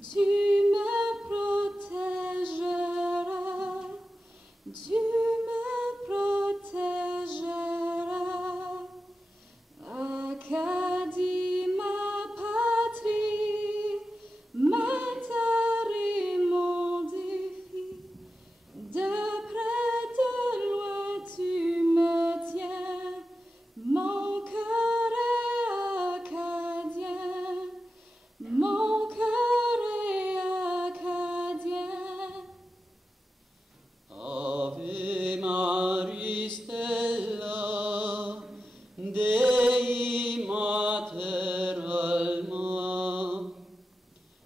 Tu me protégeras, tu me protégeras. Acadie, ma patrie, ma terre et mon défi. De près, de loin, tu me tiens. Mon cœur est acadien, mon cœur est acadien. Ave Maria Stella, Dei Mater Alma,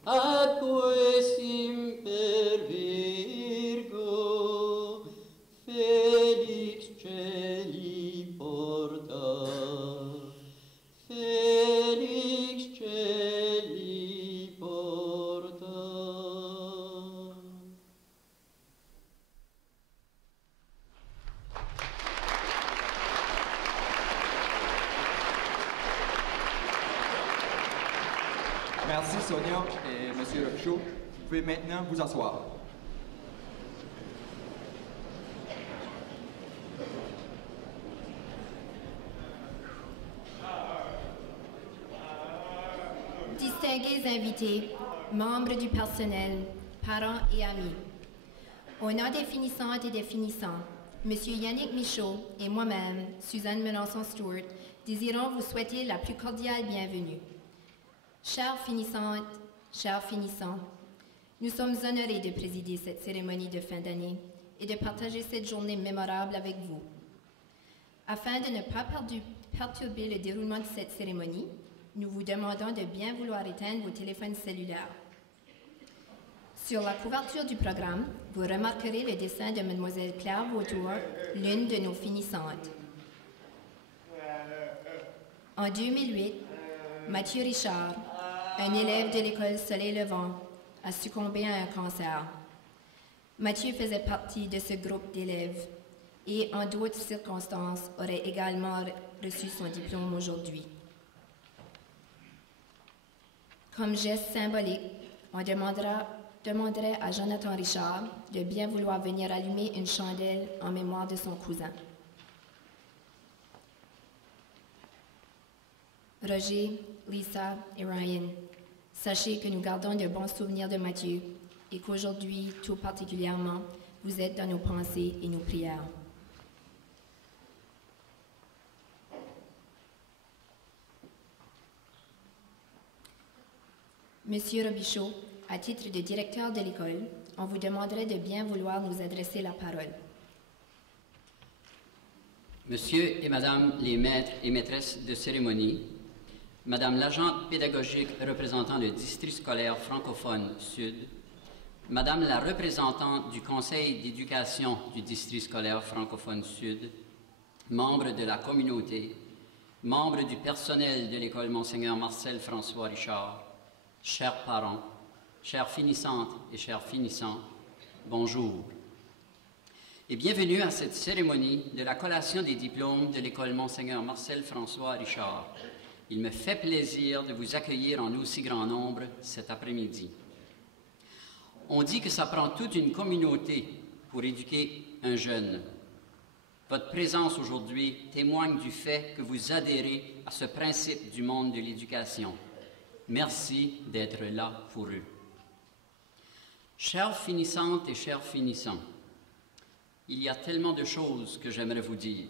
ad quis imper Virgo, Felix Celi porta, Felix Celi porta. Merci Sonia et Monsieur Robichaud. Vous pouvez maintenant vous asseoir. Distingués invités, membres du personnel, parents et amis, au nom des finissantes et des finissants, M. Yannick Michaud et moi-même, Suzanne Melançon-Stewart, désirons vous souhaiter la plus cordiale bienvenue. Chères finissantes, chers finissants, nous sommes honorés de présider cette cérémonie de fin d'année et de partager cette journée mémorable avec vous. Afin de ne pas perturber le déroulement de cette cérémonie, nous vous demandons de bien vouloir éteindre vos téléphones cellulaires. Sur la couverture du programme, vous remarquerez le dessin de Mlle Claire Vautour, l'une de nos finissantes. En 2008, Mathieu Richard, un élève de l'école Soleil Levant, a succombé à un cancer. Mathieu faisait partie de ce groupe d'élèves et, en d'autres circonstances, aurait également reçu son diplôme aujourd'hui. Comme geste symbolique, on demanderait à Jonathan Richard de bien vouloir venir allumer une chandelle en mémoire de son cousin. Roger, Lisa et Ryan, sachez que nous gardons de bons souvenirs de Mathieu et qu'aujourd'hui, tout particulièrement, vous êtes dans nos pensées et nos prières. Monsieur Robichaud, à titre de directeur de l'école, on vous demanderait de bien vouloir nous adresser la parole. Monsieur et Madame les maîtres et maîtresses de cérémonie, Madame l'agente pédagogique représentant le district scolaire francophone Sud, Madame la représentante du Conseil d'éducation du district scolaire francophone Sud, membres de la communauté, membres du personnel de l'école Monseigneur Marcel François Richard, chers parents, chères finissantes et chers finissants, bonjour. Et bienvenue à cette cérémonie de la collation des diplômes de l'école Monseigneur Marcel François Richard. Il me fait plaisir de vous accueillir en aussi grand nombre cet après-midi. On dit que ça prend toute une communauté pour éduquer un jeune. Votre présence aujourd'hui témoigne du fait que vous adhérez à ce principe du monde de l'éducation. Merci d'être là pour eux. Chères finissantes et chers finissants, il y a tellement de choses que j'aimerais vous dire.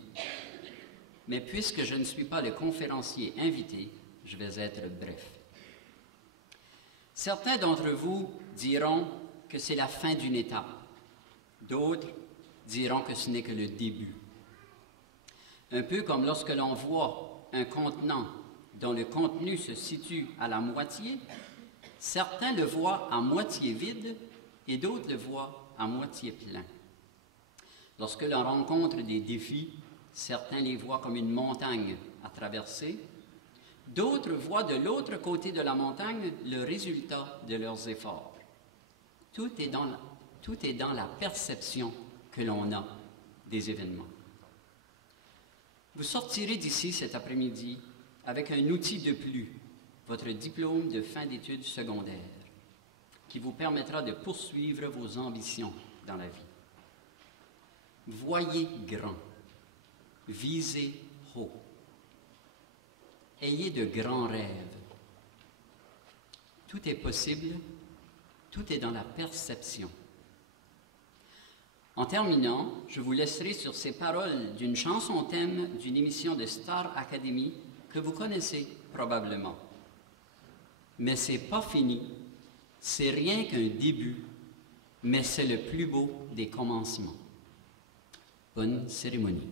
Mais puisque je ne suis pas le conférencier invité, je vais être bref. Certains d'entre vous diront que c'est la fin d'une étape. D'autres diront que ce n'est que le début. Un peu comme lorsque l'on voit un contenant dont le contenu se situe à la moitié, certains le voient à moitié vide et d'autres le voient à moitié plein. Lorsque l'on rencontre des défis, certains les voient comme une montagne à traverser, d'autres voient de l'autre côté de la montagne le résultat de leurs efforts. Tout est dans la perception que l'on a des événements. Vous sortirez d'ici cet après-midi avec un outil de plus, votre diplôme de fin d'études secondaires. qui vous permettra de poursuivre vos ambitions dans la vie. Voyez grand, visez haut, ayez de grands rêves. Tout est possible, tout est dans la perception. En terminant, je vous laisserai sur ces paroles d'une chanson thème d'une émission de Star Academy que vous connaissez probablement. Mais c'est pas fini, c'est rien qu'un début, mais c'est le plus beau des commencements. Bonne cérémonie.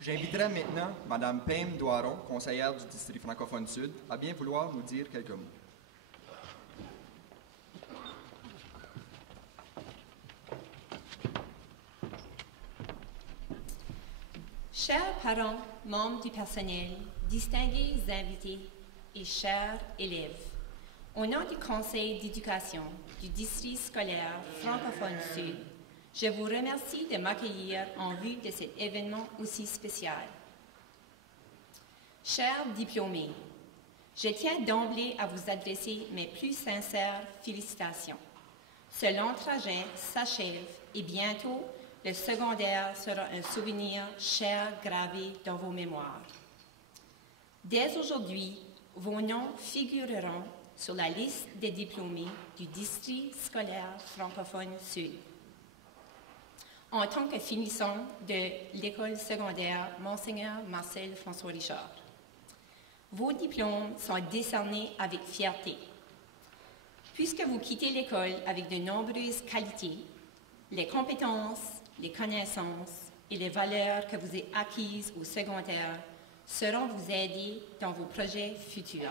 J'inviterai maintenant Mme Pam Doiron, conseillère du district francophone sud, à bien vouloir nous dire quelques mots. Chers parents, membres du personnel, distingués invités et chers élèves, au nom du Conseil d'éducation du district scolaire francophone sud, je vous remercie de m'accueillir en vue de cet événement aussi spécial. Chers diplômés, je tiens d'emblée à vous adresser mes plus sincères félicitations. Ce long trajet s'achève et bientôt, le secondaire sera un souvenir cher gravé dans vos mémoires. Dès aujourd'hui, vos noms figureront sur la liste des diplômés du district scolaire francophone sud. En tant que finissant de l'école secondaire Monseigneur Marcel François Richard, vos diplômes sont décernés avec fierté. Puisque vous quittez l'école avec de nombreuses qualités, les compétences, les connaissances et les valeurs que vous avez acquises au secondaire seront vous aider dans vos projets futurs.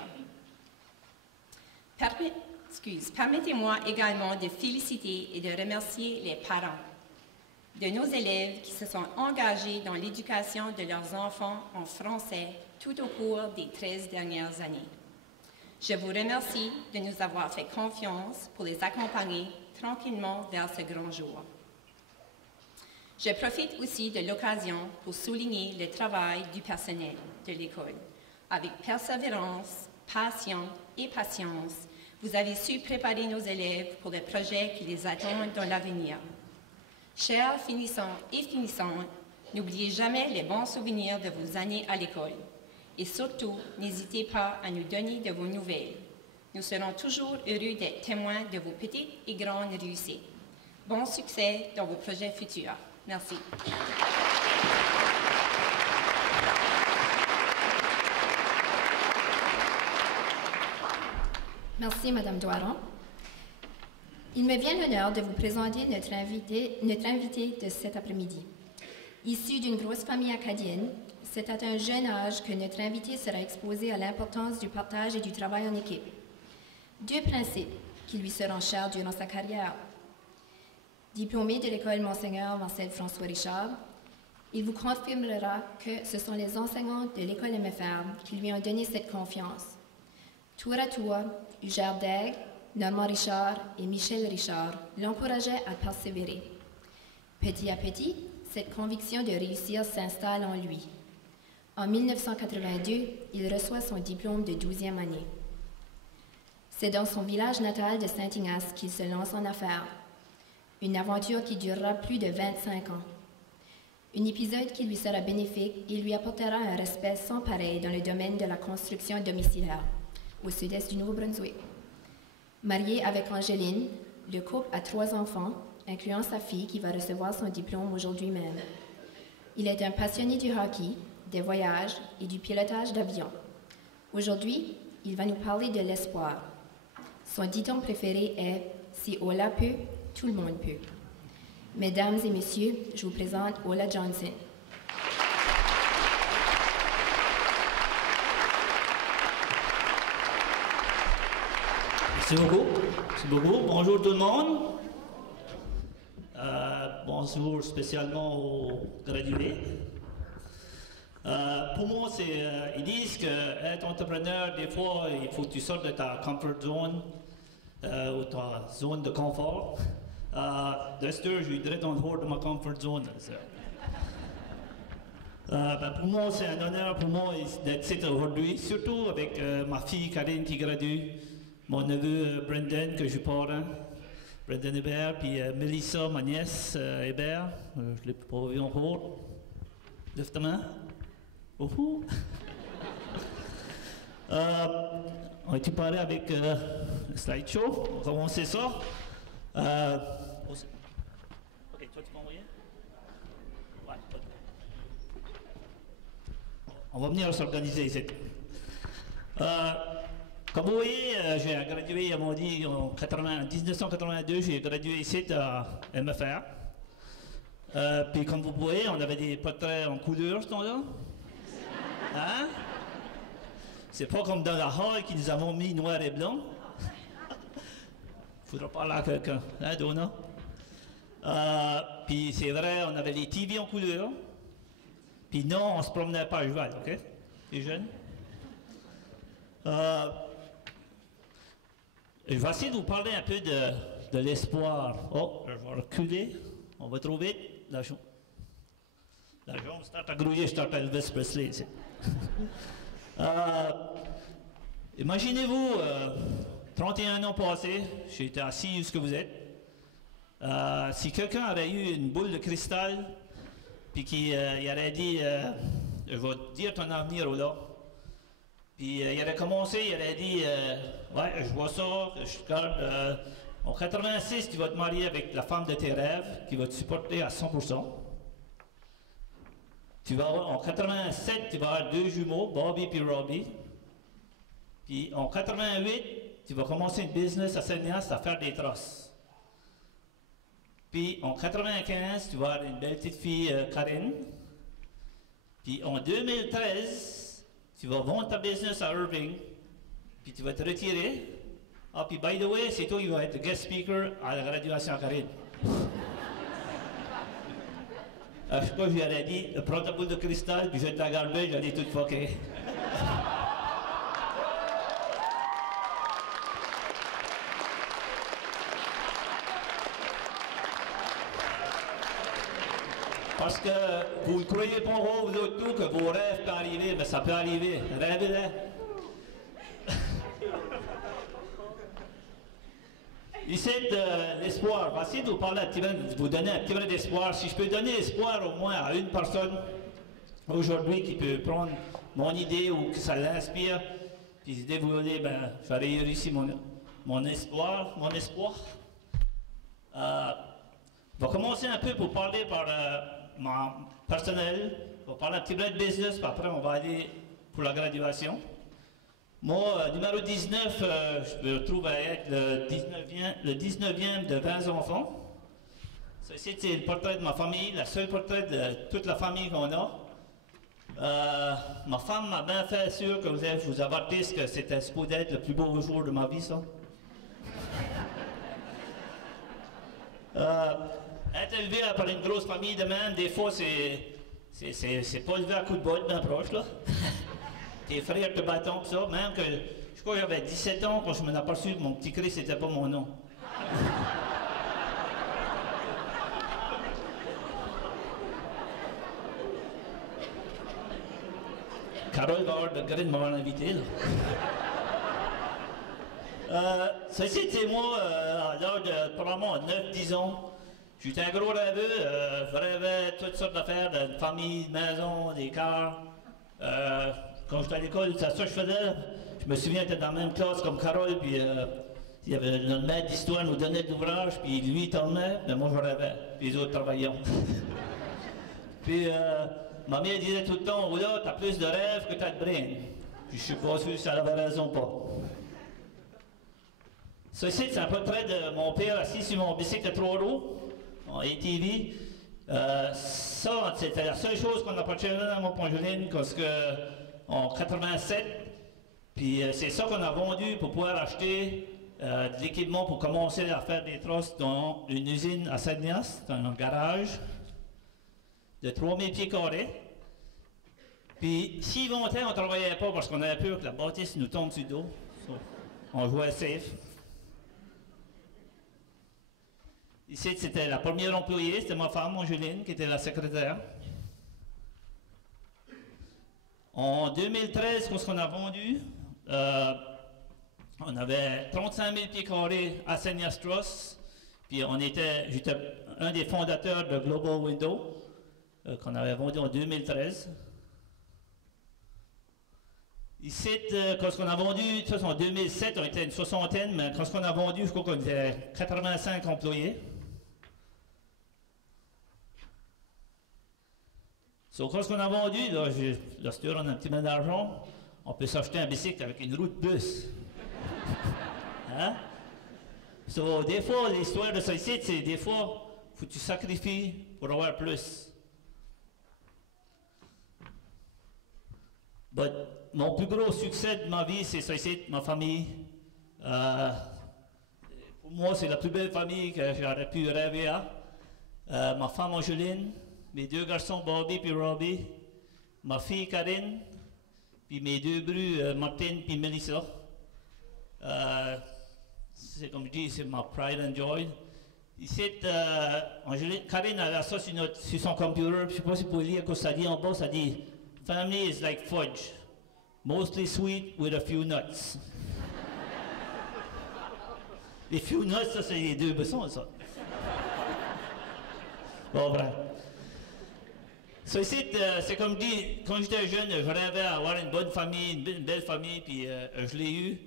Permettez-moi également de féliciter et de remercier les parents de nos élèves qui se sont engagés dans l'éducation de leurs enfants en français tout au cours des 13 dernières années. Je vous remercie de nous avoir fait confiance pour les accompagner tranquillement vers ce grand jour. Je profite aussi de l'occasion pour souligner le travail du personnel de l'école. Avec persévérance, passion et patience, vous avez su préparer nos élèves pour les projets qui les attendent dans l'avenir. Chers finissants et finissantes, n'oubliez jamais les bons souvenirs de vos années à l'école. Et surtout, n'hésitez pas à nous donner de vos nouvelles. Nous serons toujours heureux d'être témoins de vos petites et grandes réussites. Bon succès dans vos projets futurs. Merci. Merci, Madame Doiron. Il me vient l'honneur de vous présenter notre invité de cet après-midi. Issu d'une grosse famille acadienne, c'est à un jeune âge que notre invité sera exposé à l'importance du partage et du travail en équipe. Deux principes qui lui seront chers durant sa carrière. Diplômé de l'école Monseigneur Marcel François Richard, il vous confirmera que ce sont les enseignants de l'école MFR qui lui ont donné cette confiance. Tour à tour, Hugère Daigle, Normand Richard et Michel Richard l'encourageaient à persévérer. Petit à petit, cette conviction de réussir s'installe en lui. En 1982, il reçoit son diplôme de 12e année. C'est dans son village natal de Saint-Ignace qu'il se lance en affaires. Une aventure qui durera plus de 25 ans. Un épisode qui lui sera bénéfique et lui apportera un respect sans pareil dans le domaine de la construction domiciliaire, au sud-est du Nouveau-Brunswick. Marié avec Angéline, le couple a 3 enfants, incluant sa fille qui va recevoir son diplôme aujourd'hui même. Il est un passionné du hockey, des voyages et du pilotage d'avion. Aujourd'hui, il va nous parler de l'espoir. Son dicton préféré est « Si Ola peut, tout le monde peut ». Mesdames et messieurs, je vous présente Ola Johnson. Merci beaucoup. Merci beaucoup. Bonjour tout le monde. Bonjour spécialement aux gradués. Pour moi, ils disent qu'être entrepreneur, des fois, il faut que tu sortes de ta comfort zone ou ta zone de confort. D'être, je suis direct en dehors de ma comfort zone. Pour moi, c'est un honneur pour moi d'être ici aujourd'hui, surtout avec ma fille Karine qui gradue, mon neveu Brendan que je parle, Brendan Hébert, puis Melissa, ma nièce Hébert, je ne l'ai pas vu encore. Lève ta main. Ouhou. On va-tu parler avec le slideshow? On va commencer ça. Ok, toi tu peux envoyer? Ouais. On va venir s'organiser ici. Comme vous voyez, j'ai gradué, ils m'ont dit, en 1982, j'ai gradué ici à MFR. Puis comme vous voyez, on avait des portraits en couleur ce temps-là. Hein? C'est pas comme dans la hall qui nous avons mis noir et blanc. Faudra parler à quelqu'un, hein, Donna? Puis c'est vrai, on avait les TV en couleur. Puis non, on se promenait pas à cheval, ok? Les jeunes? Je vais essayer de vous parler un peu de l'espoir. Oh, je vais reculer. On va trop vite. La jambe start à grouiller, je start à Elvis Presley ici. Imaginez-vous, 31 ans passés, j'étais assis où ce que vous êtes. Si quelqu'un aurait eu une boule de cristal, puis qu'il aurait dit, je vais te dire ton avenir ou là. Puis il aurait commencé, il aurait dit, ouais, je vois ça, je regarde, en 86, tu vas te marier avec la femme de tes rêves, qui va te supporter à 100%. En 87, tu vas avoir 2 jumeaux, Bobby et Robbie. Puis en 88, tu vas commencer une business à Saint-Ignace à faire des trosses. Puis en 95, tu vas avoir une belle petite fille, Karine. Puis en 2013, tu vas vendre ta business à Irving. Puis tu vas te retirer. Ah, puis by the way, c'est toi qui vas être guest speaker à la graduation à Karine. Je sais pas, je lui aurais dit, prends ta boule de cristal, puis jette la garbage, j'allais tout fucker. Parce que vous ne croyez pas, vous autres tout, que vos rêves peuvent arriver, mais ça peut arriver. Rêvez-les. Ici, de l'espoir. Je vais essayer de vous parler de vous donner un petit peu d'espoir. Si je peux donner espoir au moins à une personne aujourd'hui qui peut prendre mon idée ou que ça l'inspire, puis se dévoiler, ben, j'aurais réussi mon espoir. Je vais commencer un peu pour parler par mon personnel. Je vais parler un petit peu de business, puis après on va aller pour la graduation. Moi, numéro 19, je me retrouve à être le 19e de 20 enfants. Ceci, c'est le portrait de ma famille, le seul portrait de toute la famille qu'on a. Ma femme m'a bien fait sûr que je vous avertisse que c'était supposé être le plus beau jour de ma vie, ça. Être élevé par une grosse famille de même, des fois, c'est pas élevé à coup de botte bien proche, là. Tes frères te battent comme ça, même que je crois que j'avais 17 ans quand je m'en ai aperçu que mon petit Christ c'était pas mon nom. Carole va avoir de gré de m'avoir invité, là. Ceci, c'est moi, à l'âge de probablement 9-10 ans. J'étais un gros rêveux, je rêvais toutes sortes d'affaires, de famille, de maison, des cars. Quand j'étais à l'école, c'est ça que je faisais. Je me souviens, j'étais dans la même classe comme Carole, puis il y avait notre maître d'histoire nous donnait de l'ouvrage, puis lui il tournait, mais moi je rêvais, puis les autres travaillaient. Puis ma mère disait tout le temps, oh là, t'as plus de rêves que t'as de brain. Puis je suis pas sûr si elle avait raison ou pas. Ceci, c'est un portrait de mon père assis sur mon bicycle de 3 roues, en ATV. Ça, c'était la seule chose qu'on n'a pas tiré dans mon Pont-Juline, parce que en 87, puis c'est ça qu'on a vendu pour pouvoir acheter de l'équipement pour commencer à faire des trosses dans une usine à Saint-Ignace, dans un garage de 3000 pieds carrés. Puis s'il ventait, on ne travaillait pas parce qu'on avait peur que la bâtisse nous tombe sur le dos. On jouait safe. Ici, c'était la première employée, c'était ma femme, Angeline, qui était la secrétaire. En 2013, quand on a vendu, on avait 35 000 pieds carrés à Saint-Niastros, puis j'étais un des fondateurs de Global Window, qu'on avait vendu en 2013. Ici, quand on a vendu, ça, en 2007, on était une soixantaine, mais quand on a vendu, je crois qu'on était 85 employés. So, quand on a vendu, là, si on a un petit peu d'argent, on peut s'acheter un bicycle avec une roue de bus. Hein? So, des fois, l'histoire de ça ici, c'est des fois, faut que tu sacrifies pour avoir plus. But, mon plus gros succès de ma vie, c'est ça ici, ma famille. Pour moi, c'est la plus belle famille que j'aurais pu rêver à. Ma femme Angeline, mes deux garçons Bobby et Robbie, ma fille Karine, puis mes deux brus Martine et Melissa. C'est comme je dis, c'est ma pride and joy. Ici, Karine a ça sur son computer, je ne sais pas si vous pouvez lire ce que ça dit en bas, ça dit « Family is like fudge, mostly sweet with a few nuts ». Les few nuts, ça c'est les deux buissons, ça. Bon, bref. So, ici, c'est comme dit, quand j'étais jeune, je rêvais d'avoir une bonne famille, une belle famille, puis je l'ai eu.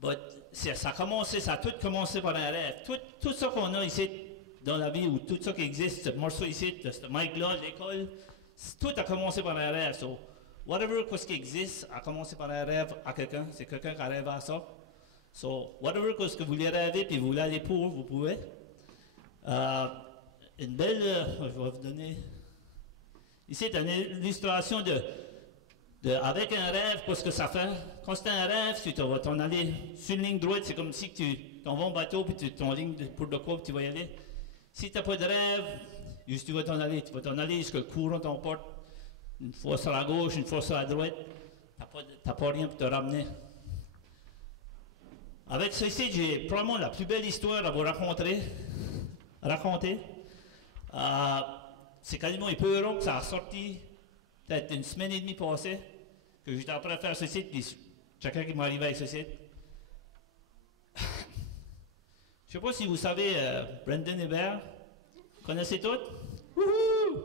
But ça a tout commencé par un rêve. Tout ce qu'on a ici dans la vie, ou tout ce qui existe, ce morceau ici, ce mic-là, l'école, tout a commencé par un rêve. So, whatever ce qui existe a commencé par un rêve à quelqu'un. C'est quelqu'un qui a rêvé à ça. So, whatever ce que vous voulez rêver, puis vous voulez aller pour, vous pouvez. Une belle, je vais vous donner. Ici, c'est une illustration avec un rêve, qu'est-ce que ça fait. Quand c'est un rêve, tu vas t'en aller sur une ligne droite, c'est comme si tu t'en vas en bateau, puis tu t'en ligne pour de quoi, puis tu vas y aller. Si tu n'as pas de rêve, juste tu vas t'en aller jusqu'à le courant t'emporte. Une fois sur la gauche, une fois sur la droite. Tu n'as pas rien pour te ramener. Avec ceci, j'ai probablement la plus belle histoire à vous raconter. C'est quasiment épeurant que ça a sorti peut-être une semaine et demie passée, que j'étais en train de faire ceci, puis chacun qui m'arrivait avec ceci. Je ne sais pas si vous savez Brendan Hébert. Vous connaissez tous? Wouhou!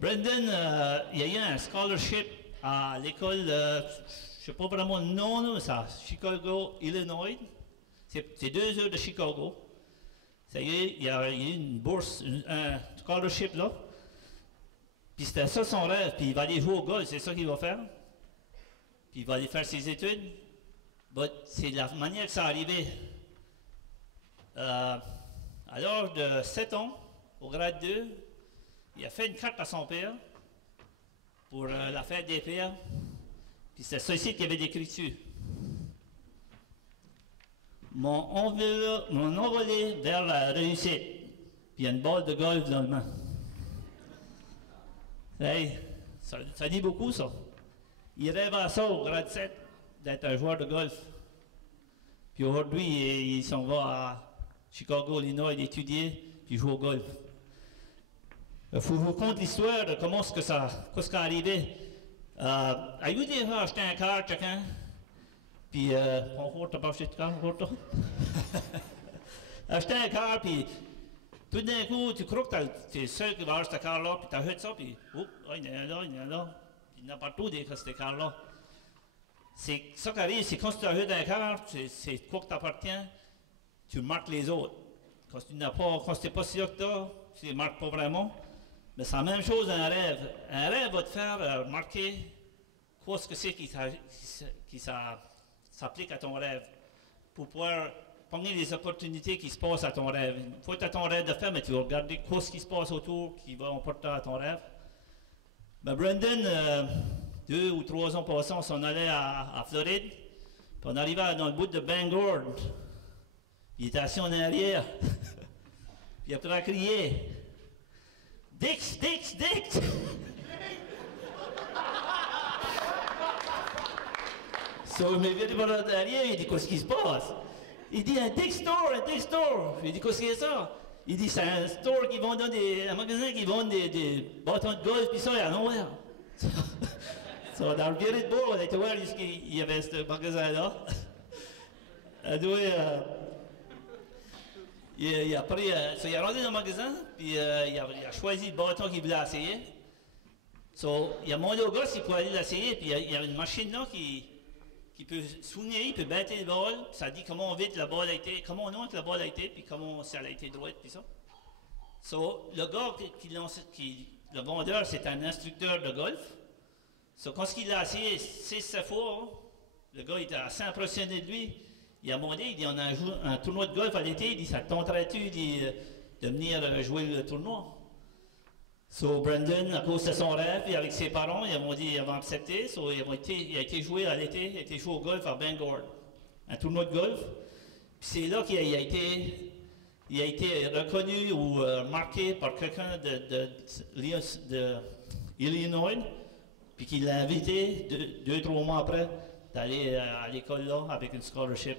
Brendan, il y a eu un scholarship à l'école, je ne sais pas vraiment le nom, mais c'est à Chicago, Illinois. C'est 2 heures de Chicago. Ça y est, il y a eu une bourse, un scholarship là. Puis c'était ça son rêve. Puis il va aller jouer au golf, c'est ça qu'il va faire. Puis il va aller faire ses études. Mais c'est la manière que ça arrivé. À l'âge de 7 ans, au grade 2, il a fait une carte à son père pour la fête des pères. Puis c'est ça ici qu'il y avait décrit dessus. Mon envolé vers la réussite. Puis il y a une balle de golf dans le main. Hey, ça dit beaucoup, ça. Il rêve à ça au grade 7, d'être un joueur de golf. Puis aujourd'hui, il s'en va à Chicago, Illinois, étudier, puis jouer au golf. Il faut vous conter l'histoire de comment qu'est-ce qui est arrivé. Avez-vous déjà acheté un car, chacun? Puis, t'as pas acheté de car, acheter un car, puis tout d'un coup, tu crois que tu es le seul qui va avoir ce car-là, puis tu achètes ça, puis, il y en a là, il y en a là. Il y en a partout des cars-là. C'est ça qui arrive, c'est quand tu achètes un car, c'est quoi que t'appartient, tu marques les autres. Quand tu n'as pas, quand c'est pas sûr que tu ne les marques pas vraiment. Mais c'est la même chose un rêve. Un rêve va te faire marquer quoi ce que c'est qui s'applique à ton rêve. Pour pouvoir prendre les opportunités qui se passent à ton rêve. Une fois que tu as ton rêve de faire, mais tu vas regarder quoi ce qui se passe autour qui va emporter à ton rêve. Ben Brendan, 2 ou 3 ans passés, on s'en allait à Floride. Puis on arrivait dans le bout de Bangor. Il était assis en arrière. Puis il a pris à crier. Dix, Dix, Dix! So, il m'a vu par derrière, il dit, qu'est-ce qui se passe? Il dit, un Dick Store! Il dit, qu'est-ce que c'est ça? Il dit, c'est un store qui vend un magasin qui vend des bâtons de golf, puis ça, il y en a nowhere. Dans le virée de Bourg, on était voir qu'il y avait ce magasin-là. Il a pris, il est rentré dans le magasin, puis il a choisi le bâton qu'il voulait essayer. Il a demandé au gars s'il pouvait aller l'essayer, puis il y a une machine là qui peut souligner, il peut battre le ball, puis ça dit comment vite la balle a été, comment long que la balle a été, puis comment si elle a été droite, puis ça. Le gars le vendeur, c'est un instructeur de golf. Quand il a essayé 6-7 fois, hein, le gars était assez impressionné de lui. Il a demandé, il dit, on a un tournoi de golf à l'été, il dit, ça te tenterait-tu de venir jouer le tournoi? Brandon, à cause de son rêve, et avec ses parents, ils m'ont dit, ils ont accepté. Il a été joué à l'été, il a été joué au golf à Bangor, un tournoi de golf. Puis c'est là qu'il a été reconnu ou marqué par quelqu'un de Illinois, puis qu'il l'a invité 2-3 mois après d'aller à l'école là avec une scholarship.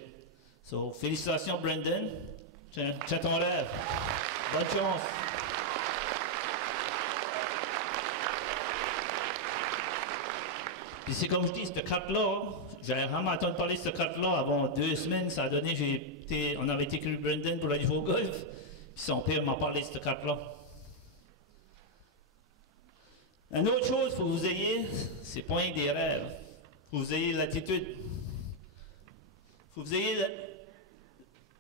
Félicitations Brandon, c'est ton rêve. Bonne chance. Puis c'est comme je dis, cette carte-là, j'avais vraiment entendu parler de cette carte-là avant 2 semaines, ça a donné, on avait été écrit Brandon pour aller jouer au golf, puis son père m'a parlé de cette carte-là. Une autre chose qu'il faut que vous ayez, c'est pas rien des rêves. Il faut que vous ayez l'attitude. Il faut que vous ayez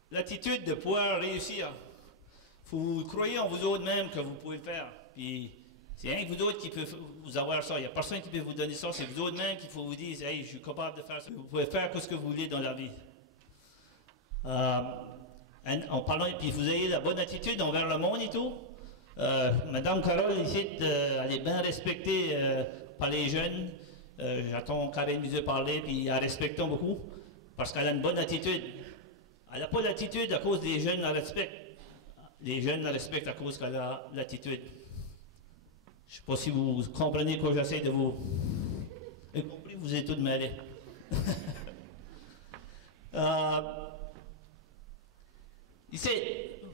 l'attitude de pouvoir réussir. Il faut que vous croyez en vous autres même que vous pouvez le faire. Puis c'est rien que vous autres qui peut vous avoir ça. Il n'y a personne qui peut vous donner ça. C'est vous autres même qu'il faut vous dire, hey, je suis capable de faire ça. Vous pouvez faire ce que vous voulez dans la vie. En parlant, puis vous ayez la bonne attitude envers le monde et tout. Madame Carole, ici, elle est bien respectée par les jeunes. J'attends Karine nous parler, puis elle respecte beaucoup, parce qu'elle a une bonne attitude. Elle n'a pas l'attitude à cause des jeunes la respectent. Les jeunes la respectent à cause qu'elle a l'attitude. Je ne sais pas si vous comprenez quoi j'essaie de vous... Vous comprenez, vous êtes tous mêlés. Ici,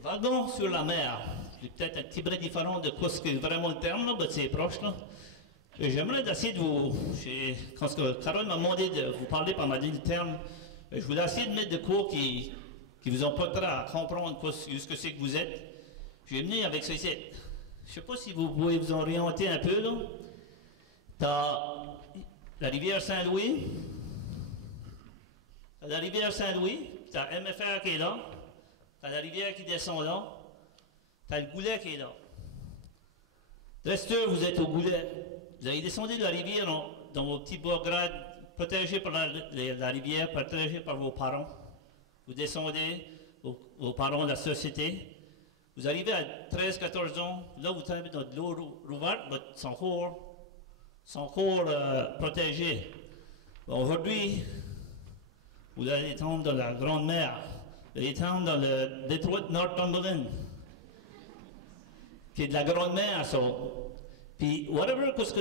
wagon sur la mer. C'est peut-être un petit peu différent de ce que vraiment le terme, là, mais c'est proche. Là. J'aimerais essayer de vous... Quand Carole m'a demandé de vous parler, par m'a dit le terme, je voulais essayer de mettre des cours qui vous empêcheraient à comprendre ce que c'est que vous êtes. Je vais venir avec ça ici. Je ne sais pas si vous pouvez vous orienter un peu. Là. T'as la rivière Saint-Louis. T'as la rivière Saint-Louis. T'as MFR qui est là. T'as la rivière qui descend là. T'as le goulet qui est là. Resteur, vous êtes au goulet. Vous avez descendu de la rivière dans vos petits bois-grades, protégés par la rivière, protégés par vos parents. Vous descendez, vos parents de la société. Vous arrivez à 13-14 ans, là vous tombez dans de l'eau ouverte, mais sans corps protégé. Aujourd'hui, vous allez tomber dans la Grande Mer. Vous allez tomber dans le détroit de Northumberland. Qui est de la Grande Mer, ça. Puis, whatever ce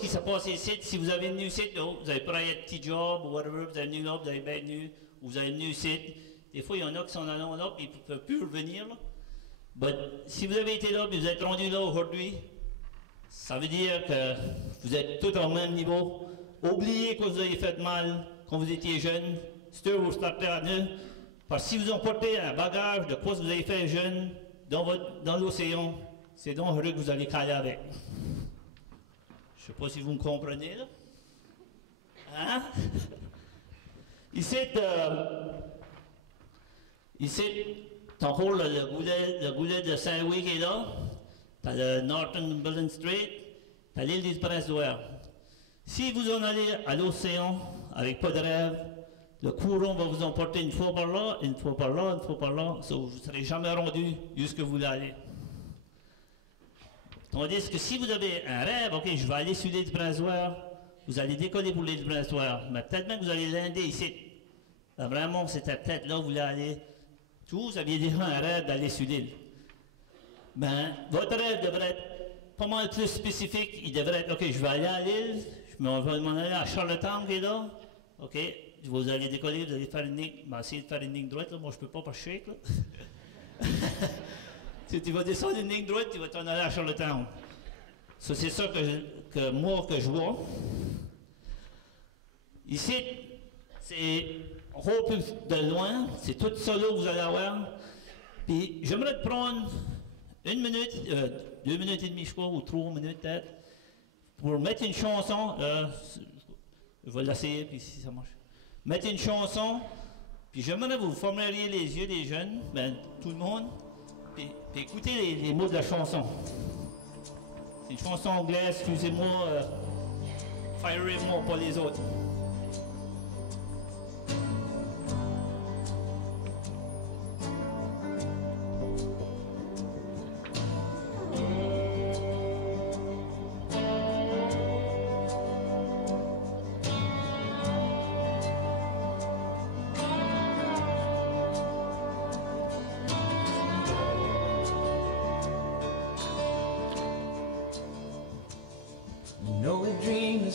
qui s'est passé ici, si vous avez venu ici, vous avez pris un petit job, ou whatever, vous avez venu là, vous avez bien venu, ou vous avez venu ici. Des fois, il y en a qui sont allés là, puis ils ne peuvent plus revenir. Mais si vous avez été là, puis vous êtes rendu là aujourd'hui, ça veut dire que vous êtes tous au même niveau. Oubliez que vous avez fait mal quand vous étiez jeune. C'est eux vous startez à deux. Parce que si vous emportez un bagage de quoi vous avez fait jeune dans l'océan, c'est donc heureux que vous allez caler avec. Je ne sais pas si vous me comprenez, là. Hein? Ici, t'as encore le goulet de Saint-Louis qui est là. T'as le Northumberland Strait. T'as l'île des Princes-Édouard. Si vous en allez à l'océan avec pas de rêve, le courant va vous emporter une fois par là, une fois par là, une fois par là. Vous ne serez jamais rendu jusqu'où vous voulez aller. Tandis que si vous avez un rêve, ok, je vais aller sur l'île du Prince-Édouard, vous allez décoller pour l'île du Prince-Édouard, mais peut-être même que vous allez lander ici. Là, vraiment, c'était peut-être là où vous voulez aller. Tous, vous aviez déjà un rêve d'aller sur l'île. Ben, votre rêve devrait être pas mal plus spécifique. Il devrait être, ok, je vais aller à l'île, je vais m'en aller à Charlottetown qui est là, ok, vous allez décoller, vous allez faire une ligne, essayer de faire une ligne droite, là. Moi je peux pas shake, là. Tu vas descendre une ligne droite, tu vas t'en aller à Charlottetown. Ça, c'est ça que je vois. Ici, c'est un peu de loin, c'est tout solo que vous allez avoir. Puis j'aimerais te prendre 1 minute, 2 minutes et demie, je crois, ou 3 minutes peut-être, pour mettre une chanson. Je vais l'essayer, puis si ça marche. Mettre une chanson, puis j'aimerais vous fermeriez les yeux des jeunes, ben, tout le monde, puis écoutez les mots de la chanson. C'est une chanson anglaise, excusez-moi, firez-moi pas les autres.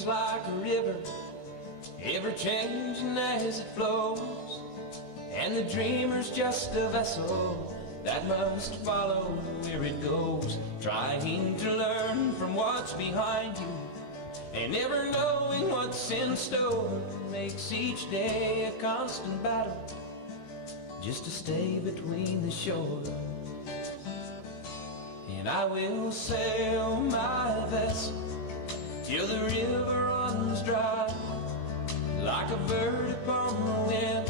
Like a river, ever changing as it flows, and the dreamer's just a vessel that must follow where it goes, trying to learn from what's behind you, and never knowing what's in store, makes each day a constant battle just to stay between the shore. And I will sail my vessel till the river runs dry, like a bird upon the wind.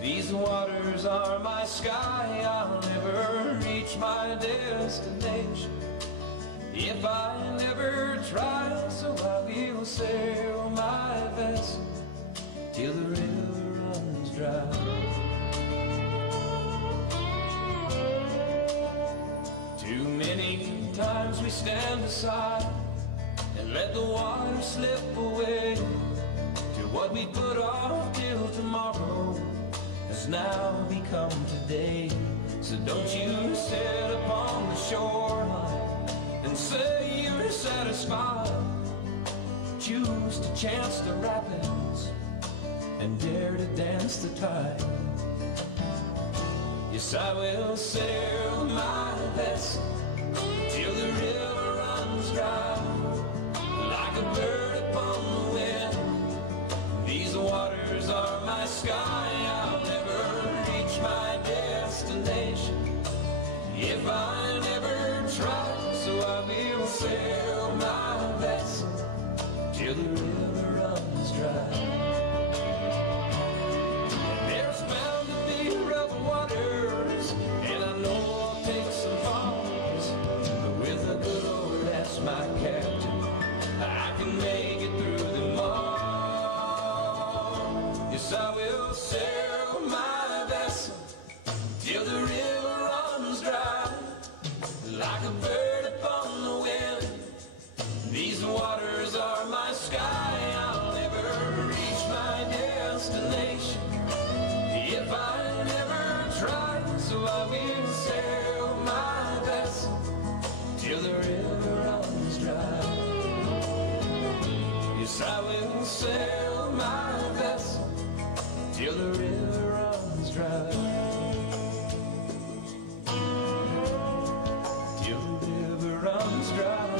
These waters are my sky, I'll never reach my destination if I never try, so I will sail my vessel till the river runs dry. Too many times we stand aside and let the water slip away to what we put off till tomorrow has now become today. So don't you sit upon the shoreline and say you're satisfied. Choose to chance the rapids and dare to dance the tide. Yes, I will sail my vessel till the river runs dry, like a bird upon the wind. These waters are my sky, I'll never reach my destination if I never try, so I will sail my vessel till the river runs dry. There's bound to be rough waters, and I know I'll take some falls, but with a good Lord as my captain, I can make it through them all. Yes, I will sail my vessel till the river runs dry, like a bird upon the wind. These waters are my sky, I'll never reach my destination if I never try, so I will sail my vessel till the river runs dry. Yes, I will sail my vessel till the river runs dry. Till the river runs dry.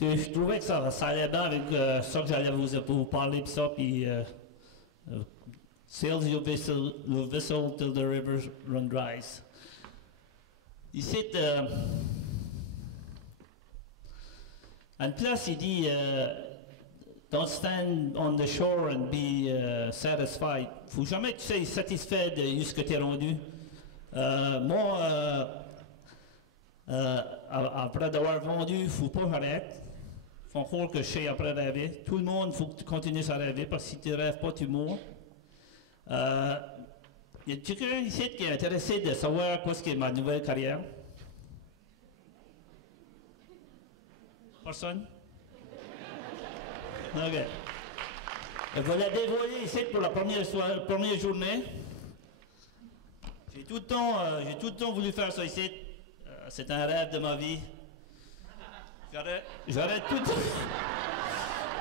Je trouvais que ça allait bien avec ça que j'allais vous parler de ça, puis sail your vessel till the river run dry. Ici, en place, il dit, don't stand on the shore and be satisfied. Faut jamais que tu sois satisfait de ce que tu es rendu. Moi, après d'avoir vendu, il ne faut pas arrêter. Il faut encore que je sais après rêver. Tout le monde, il faut que tu continues à rêver parce que si tu ne rêves pas, tu mourras. Y a quelqu'un ici qui est intéressé de savoir quoi ce qu'est ma nouvelle carrière? Personne? OK. Je vais la dévoiler ici pour la première journée. J'ai tout le temps voulu faire ça ici. C'est un rêve de ma vie. J'aurais tout...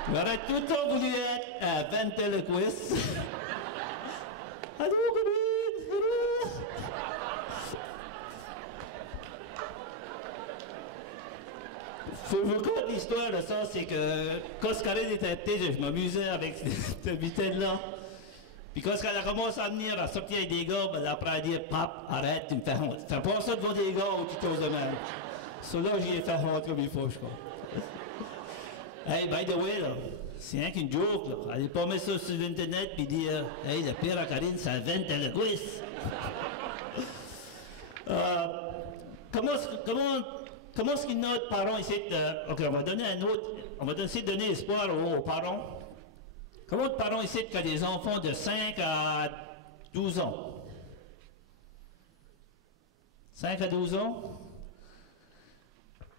J'aurais tout le temps voulu être un ventriloquiste. Allô, Gabine? Faut que je vous conte l'histoire de ça, c'est que quand Scarlett était petite, je m'amusais avec cette vitesse-là. Puis quand elle a commencé à venir, à sortir avec des gars, ben, elle a appris à dire « Pap, arrête, tu me fais honte. Fais pas ça devant des gars ou tu t'oses de même. » Cela, j'y ai fait honte comme il faut, je crois. Hey, by the way, là, c'est rien qu'une joke, là. Allez pas mettre ça sur Internet puis dire « Hey, le pire à Karine, c'est un ventriloquiste. » Comment est-ce que notre parent essaie de... OK, on va donner un autre... On va essayer de donner espoir aux parents. Comment les parents essaient qu'il y a des enfants de 5 à 12 ans? 5 à 12 ans?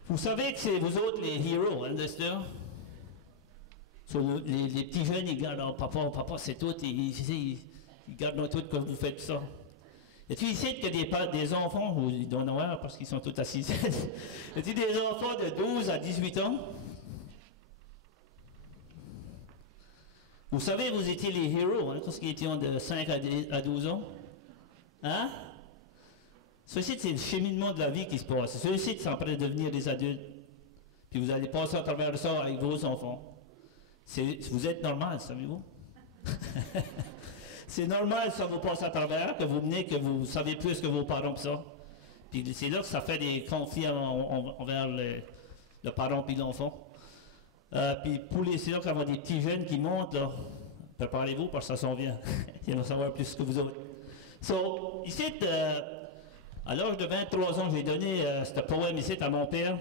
Vous savez que c'est vous autres les héros, hein, de ça? Les petits jeunes, ils gardent, oh, papa, c'est tout, ils gardent tout quand vous faites ça. Et tu sais qu'il y a des enfants, ou ils doivent en avoir parce qu'ils sont tous assis. Y a-t-il des enfants de 12 à 18 ans? Vous savez, vous étiez les héros, hein, quand ils étaient de 5 à 12 ans. Hein? Ceci, c'est le cheminement de la vie qui se passe. Ceci, c'est en train de devenir des adultes. Puis vous allez passer à travers ça avec vos enfants. Vous êtes normal, savez-vous? C'est normal, ça vous passe à travers, que vous venez, que vous savez plus que vos parents, pis ça. Puis c'est là que ça fait des conflits envers le parent puis l'enfant. Puis c'est là qu'il y a des petits jeunes qui montent, là. Préparez-vous parce que ça s'en vient. Ils vont savoir plus que vous autres. So, ici, à l'âge de 23 ans, j'ai donné ce poème ici à mon père.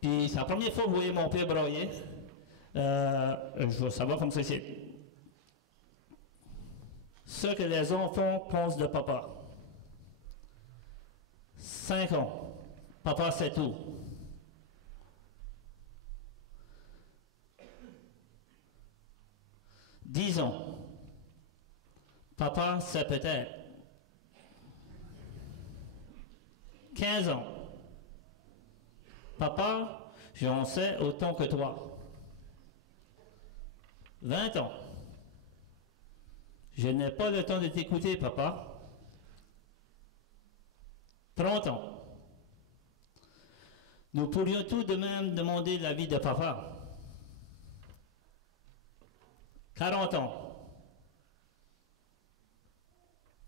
Puis c'est la première fois que vous voyez mon père brailler. Je veux savoir comme ça ici. Ce que les enfants pensent de papa. 5 ans. Papa, c'est tout. 10 ans. Papa, c'est peut-être. 15 ans. Papa, j'en sais autant que toi. 20 ans. Je n'ai pas le temps de t'écouter, papa. 30 ans. Nous pourrions tout de même demander l'avis de papa. 40 ans.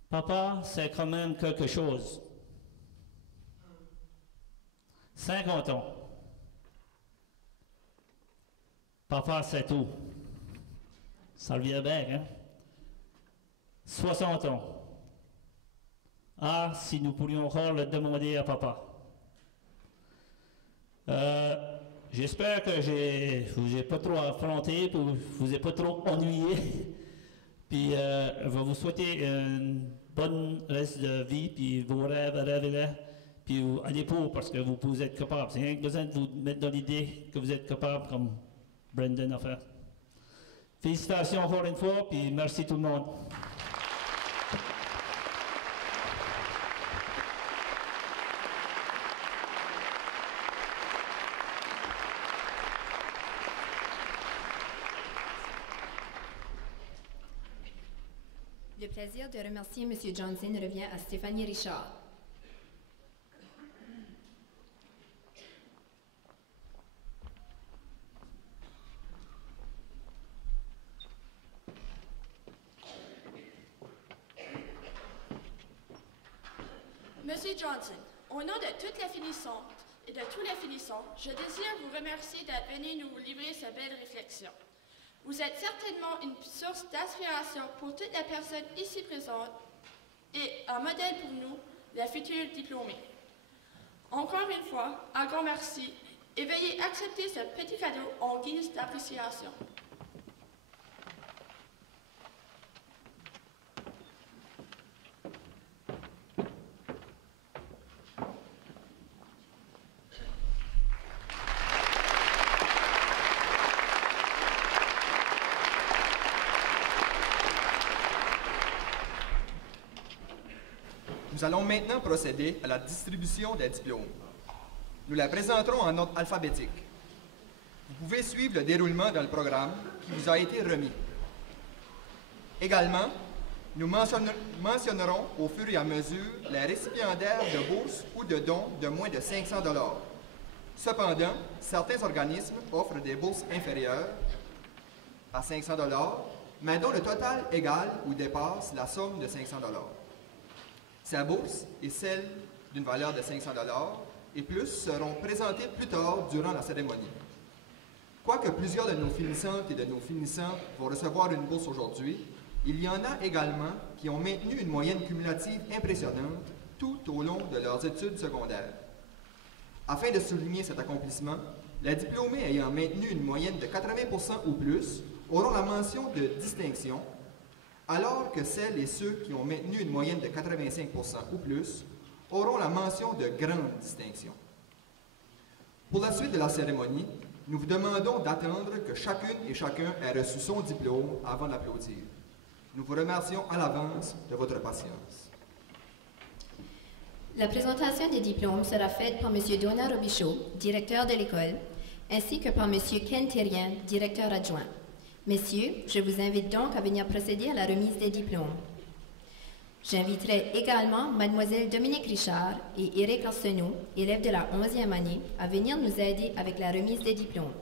Papa, c'est quand même quelque chose. 50 ans. Papa, c'est tout. Ça revient bien, hein? 60 ans. Ah, si nous pourrions encore le demander à papa. J'espère que je vous ai pas trop affronté, que je vous ai pas trop ennuyé. Puis, je vais vous souhaiter une bonne reste de vie, puis vos rêves, rêvez-les. Puis, allez pour, parce que vous êtes capable. C'est rien que besoin de vous mettre dans l'idée que vous êtes capable, comme Brendan a fait. Félicitations encore une fois, puis merci tout le monde. Le plaisir de remercier M. Johnson revient à Stéphanie Richard. Monsieur Johnson, au nom de toutes les finissantes et de tous les finissants, je désire vous remercier d'être venu nous livrer cette belle réflexion. Vous êtes certainement une source d'inspiration pour toutes les personnes ici présentes et un modèle pour nous, les futurs diplômés. Encore une fois, un grand merci et veuillez accepter ce petit cadeau en guise d'appréciation. Nous allons maintenant procéder à la distribution des diplômes. Nous la présenterons en ordre alphabétique. Vous Vous pouvez suivre le déroulement dans le programme qui vous a été remis. Également, nous mentionnerons au fur et à mesure les récipiendaires de bourses ou de dons de moins de 500 $. Cependant, certains organismes offrent des bourses inférieures à 500 $, mais dont le total égale ou dépasse la somme de 500 $. Ces bourses et celles d'une valeur de 500 $ et plus seront présentées plus tard durant la cérémonie. Quoique plusieurs de nos finissantes et de nos finissants vont recevoir une bourse aujourd'hui, il y en a également qui ont maintenu une moyenne cumulative impressionnante tout au long de leurs études secondaires. Afin de souligner cet accomplissement, les diplômés ayant maintenu une moyenne de 80% ou plus auront la mention de distinction, alors que celles et ceux qui ont maintenu une moyenne de 85% ou plus auront la mention de grande distinction. Pour la suite de la cérémonie, nous vous demandons d'attendre que chacune et chacun ait reçu son diplôme avant d'applaudir. Nous vous remercions à l'avance de votre patience. La présentation des diplômes sera faite par M. Donat Robichaud, directeur de l'école, ainsi que par M. Ken Thérien, directeur adjoint. Messieurs, je vous invite donc à venir procéder à la remise des diplômes. J'inviterai également Mlle Dominique Richard et Éric Arsenault, élèves de la 11e année, à venir nous aider avec la remise des diplômes.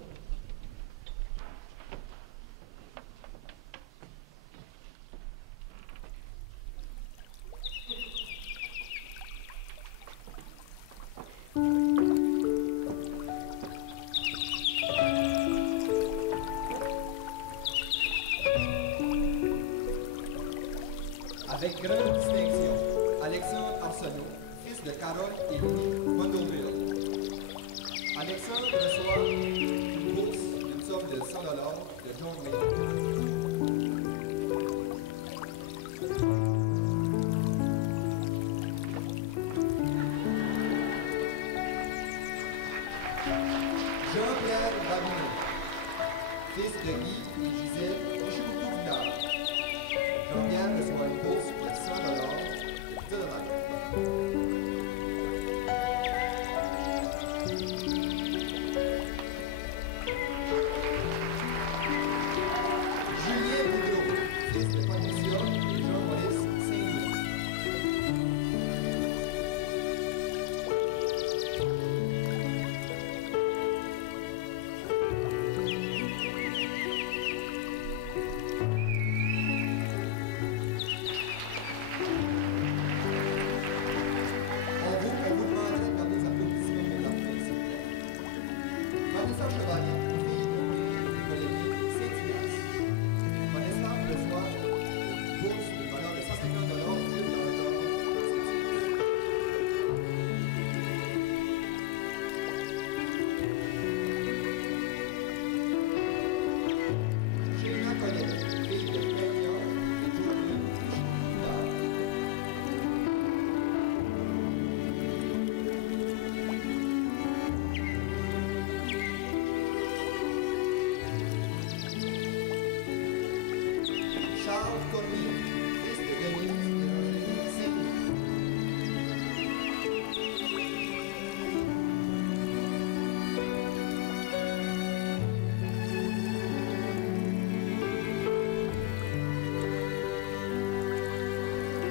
Avec grande distinction, Alexandre Arsenault, fils de Carole et Louis Mondoville. Alexandre reçoit une bourse d'une somme de 100 $ de John Maynard. Jean-Pierre Babineau, fils de Guy et Gisèle Richebourg-Vidal. Jean-Pierre reçoit une bourse de 100 $ de Delaware. Julien Boudreau, fils de Patricia et Jean-Maurice Saint-Louis. On vous demanderait de faire des applaudissements pour la fin, s'il vous plaît. Vanessa Chevalier, fille de Polémique Saint-Ignace. Vanessa reçoit une bourse d'une valeur de 150 $ dans le Gina Collet, fille de Frédéric et Joanne Richebourg-Vidal. Charles Cormier, fils de Denise et Roger Saint-Louis.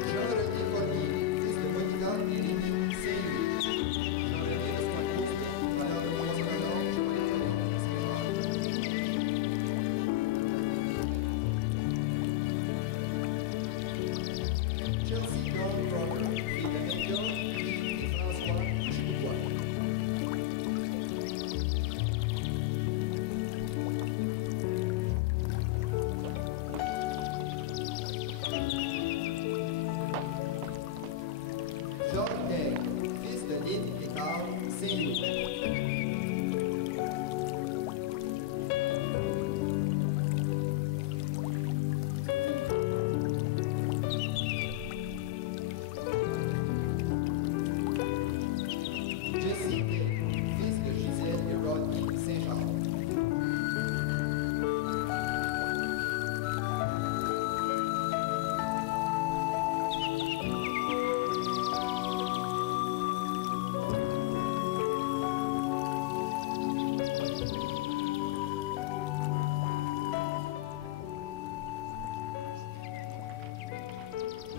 Jean-René Cormier, fils de Monica et Rémi Saint-Louis. Jean-René reçoit une bourse d'une valeur de 300 $ chez Monica Saint-Jean. Chelsea Dawn Crawford, fille de Melchior, Louis et François Chicoutouin. Georges Nègre, fils de Lynn et Carl Saint-Louis.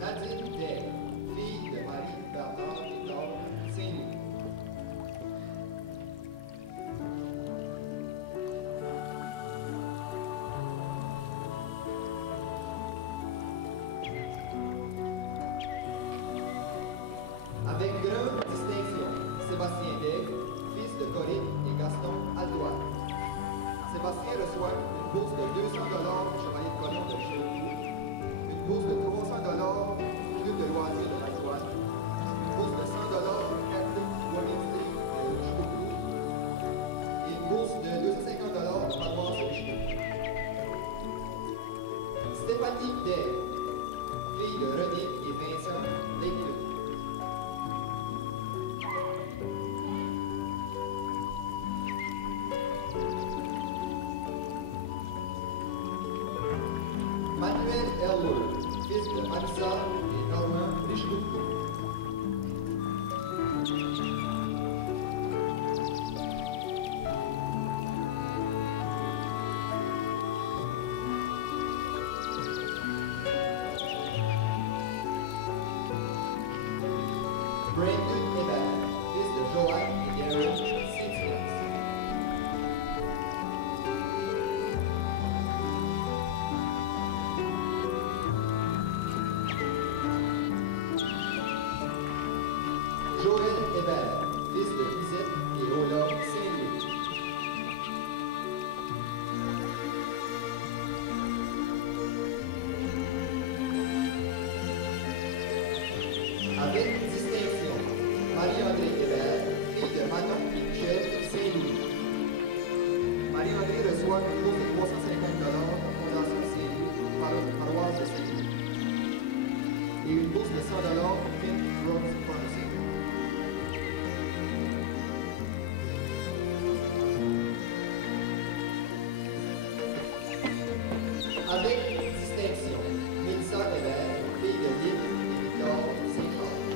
Nadine Day, fille de Marie-Bernard Victor Saint-Louis. Avec grande distinction, Sébastien Day, fils de Corinne et Gaston Aldois. Sébastien reçoit une bourse de 200 Chevalier de Colomb de Richelieu, une bourse de 300 Club de loisirs de la Douane, une bourse de 100 Catholic Women's League de Richelieu et une bourse de 250 de Paroisse de Richelieu. Stéphanie Day, fille de René et Vincent Lakewood. Manuel Elwood, fils de Marissa et Norman Richelieu. Brandon Hébert, fils de Joanne et Darren Saint-Hilaire. Joël Hébert, fils de Lisette et Ola Saint-Louis. Avec distinction, Marie-André Hébert, fille de Manon et Michel Saint-Louis. Marie-André reçoit une bourse de 350 de la Fondation Saint-Louis, paroisse de Saint-Louis, et une bourse de 100 Pink Rose Pharmacy. Avec distinction, Mélissa Hébert, fille de Lynn et Victor Saint-Claude.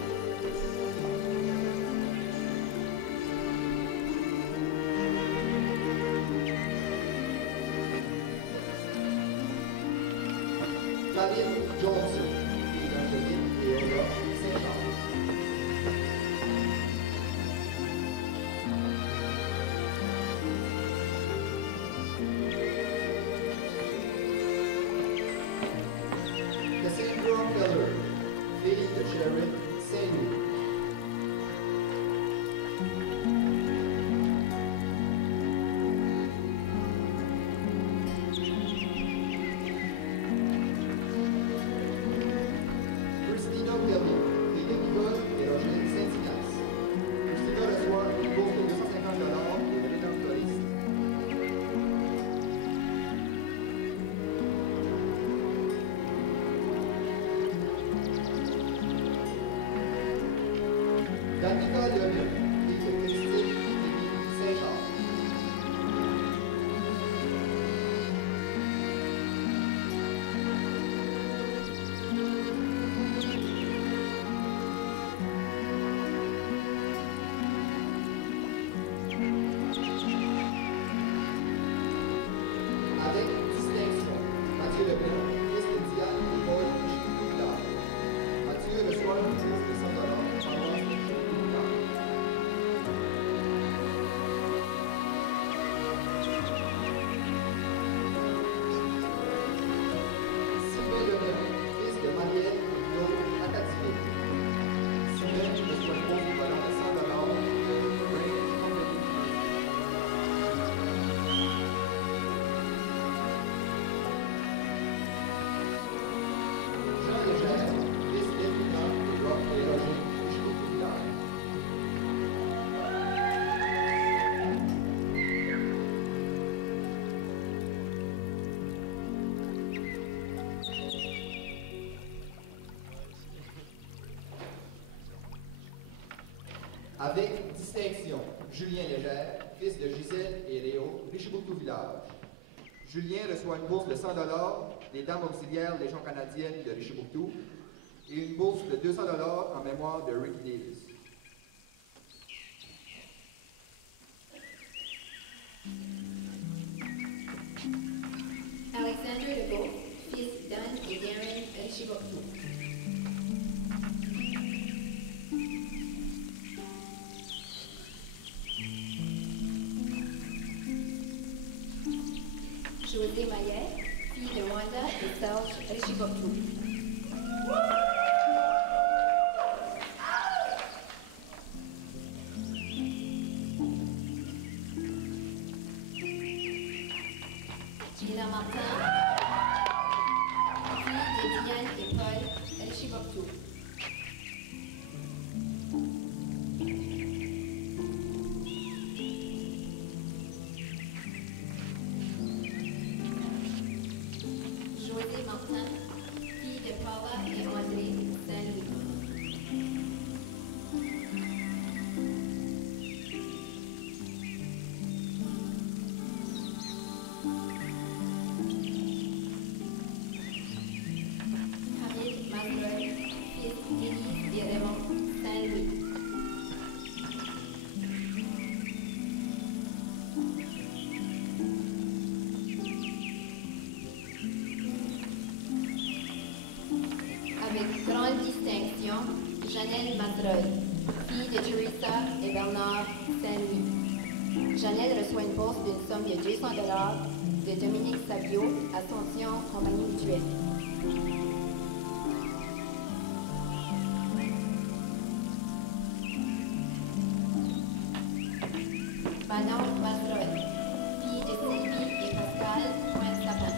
Flavine Johnson, fille d'Angélique et Ola Saint-Charles. Cassandra Keller, fille de Sharon Saint-Louis. Christina Kelly, fille de Nicole et Roger Saint-Ignace. Christina reçoit une bourse de 250 de rédemptoriste. Danica Lionel, fille de Christine et Saint-Charles. Avec distinction, Mathieu Leblanc, fils de Diane et Paul Richelieu-Coulard. Mathieu reçoit une bourse de 100 paroisse de Richelieu-Coulard. Sylvain Leblanc, fils de Marielle et Claude Acadie. Sylvain reçoit une bourse de valeur de 100 de Rain Company. Jean Légère, fils d'Edwina et Roger Richelieu-Coulard. Avec distinction, Julien Légère, fils de Gisèle et Léo Richelieu-Village. Julien reçoit une bourse de 100 des Dames auxiliaires Légion canadienne de Richelieu et une bourse de 200 en mémoire de Rick Davis. Alexandre Legault, fils d'Anne et Darren Richelieu. Janelle Masreuil, fille de Teresa et Bernard Saint-Louis. Janelle reçoit une bourse d'une somme de 200 de Dominique Sabio, Ascension, Compagnie Mutuelle. Manon Masreuil, fille de Sylvie et Pascal Pointe-Sapin.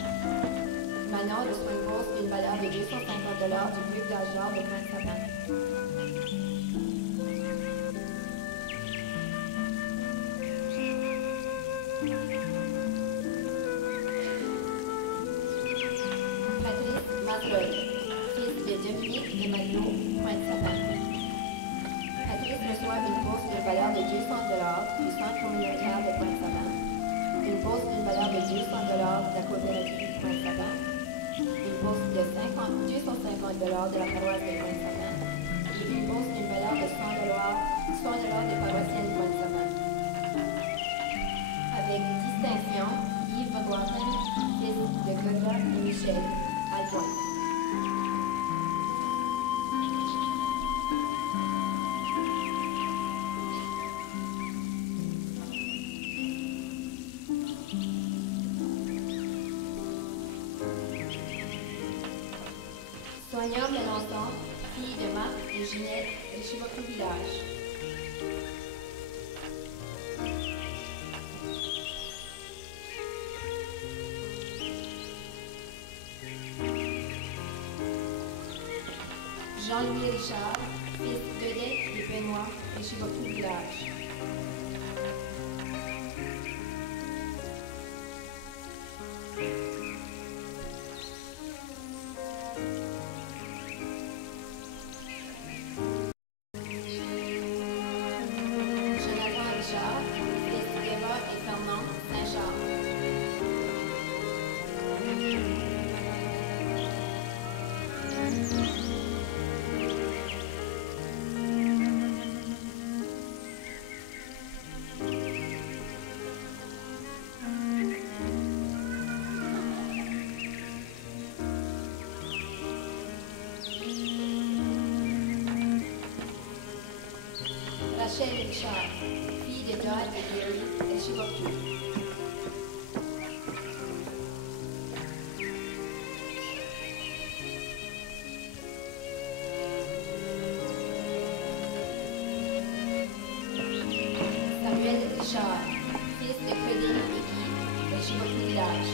Manon reçoit une bourse d'une valeur de 250 du Buc d'argent de Pointe-Sapin. Patrice Masreuil, fils de Dominique et Mario Pointe-Sapin. Patrice reçoit une bourse d'une valeur de 200 du Centre communautaire de Pointe-Sapin, une bourse d'une valeur de 200 de la coopérative Pointe-Sapin, une bourse de 250 de la paroisse de Pointe-Sapin et une bourse d'une valeur de 100 des paroissiennes de Pointe-Sapin. Avec distinction, Yves McLaughlin, fils de Goga et Michel, adjoint. Soignant Melançon, fille de Marc et Ginette de Chibouctou Village. Jean-Louis Richard, fils d'Odette et Benoît de Chibouctou Village. Rachel Richard, fille de John et Gary de Chibouctou. Samuel Richard, fils de Claudine et Guy de Chibouctou Village.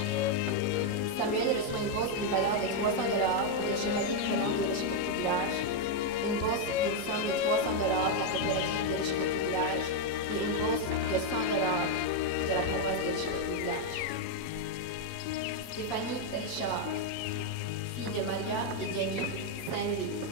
Samuel reçoit une bourse d'une valeur de 300 pour le Chevalier de Colombie de Chibouctou Village, une bourse d'une somme de 300 de la coopérative de Chibouctou Village et une bourse de 100 de la paroisse de Chibouctou Village. Stéphanie Richard, fille de Maria et Denis Saint-Louis.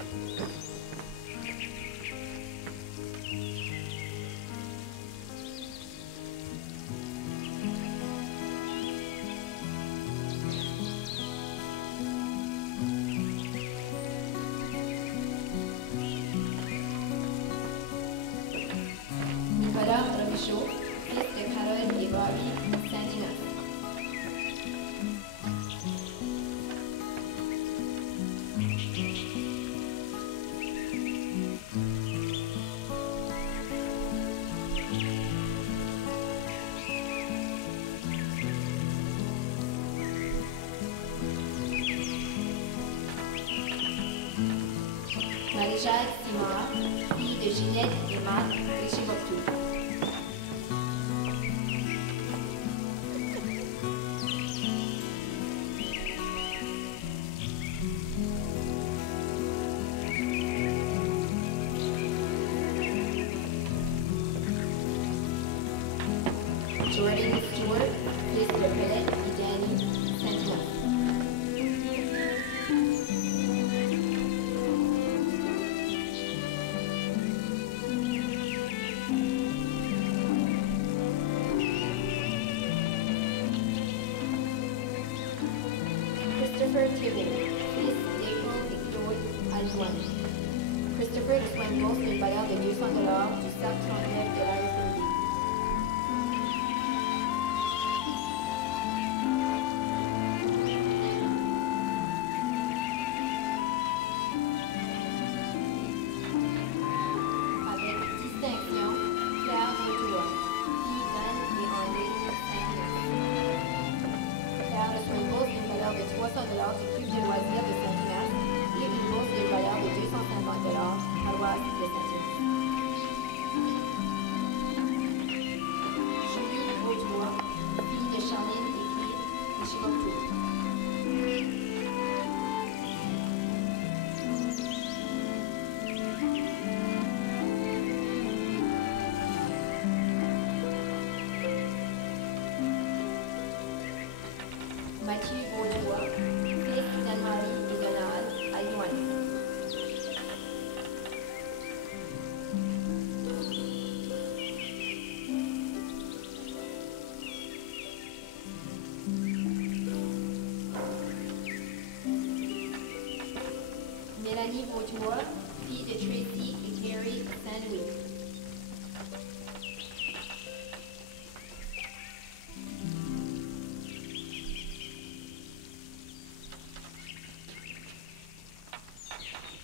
Nicolas Robichaud, fils de Carole et Bobby Saint-Ignace. Marie-Jacques Simard, fille de Ginette et Marc de Chibouctou. Jordan Stewart, fils de Paulette et Danny Saint-Ignace. Christopher Tibble, fils d'April et Claude Aljoine. Christopher reçoit une bourse d'une valeur de 200 du Cercle 39 de l'ASMD. Vautour, fille de Tracy et Terry Saint-Louis.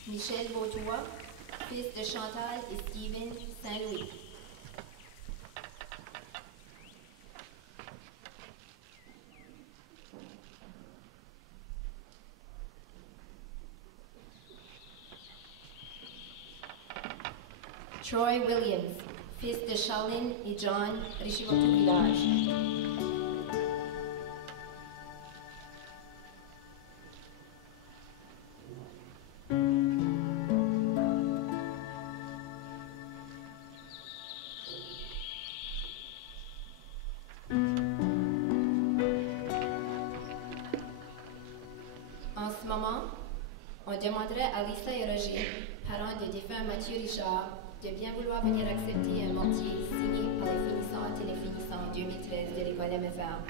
Michel Vautour, fils de Chantal et Stephen Saint-Louis. Troy Williams, fils de Charlene et John Richivoto-Village. En ce moment, on demanderait à Lisa et Roger, parents de défunt Mathieu Richard, de bien vouloir venir accepter un mortier signé par les finissantes et les finissants 2013 de l'école MFR.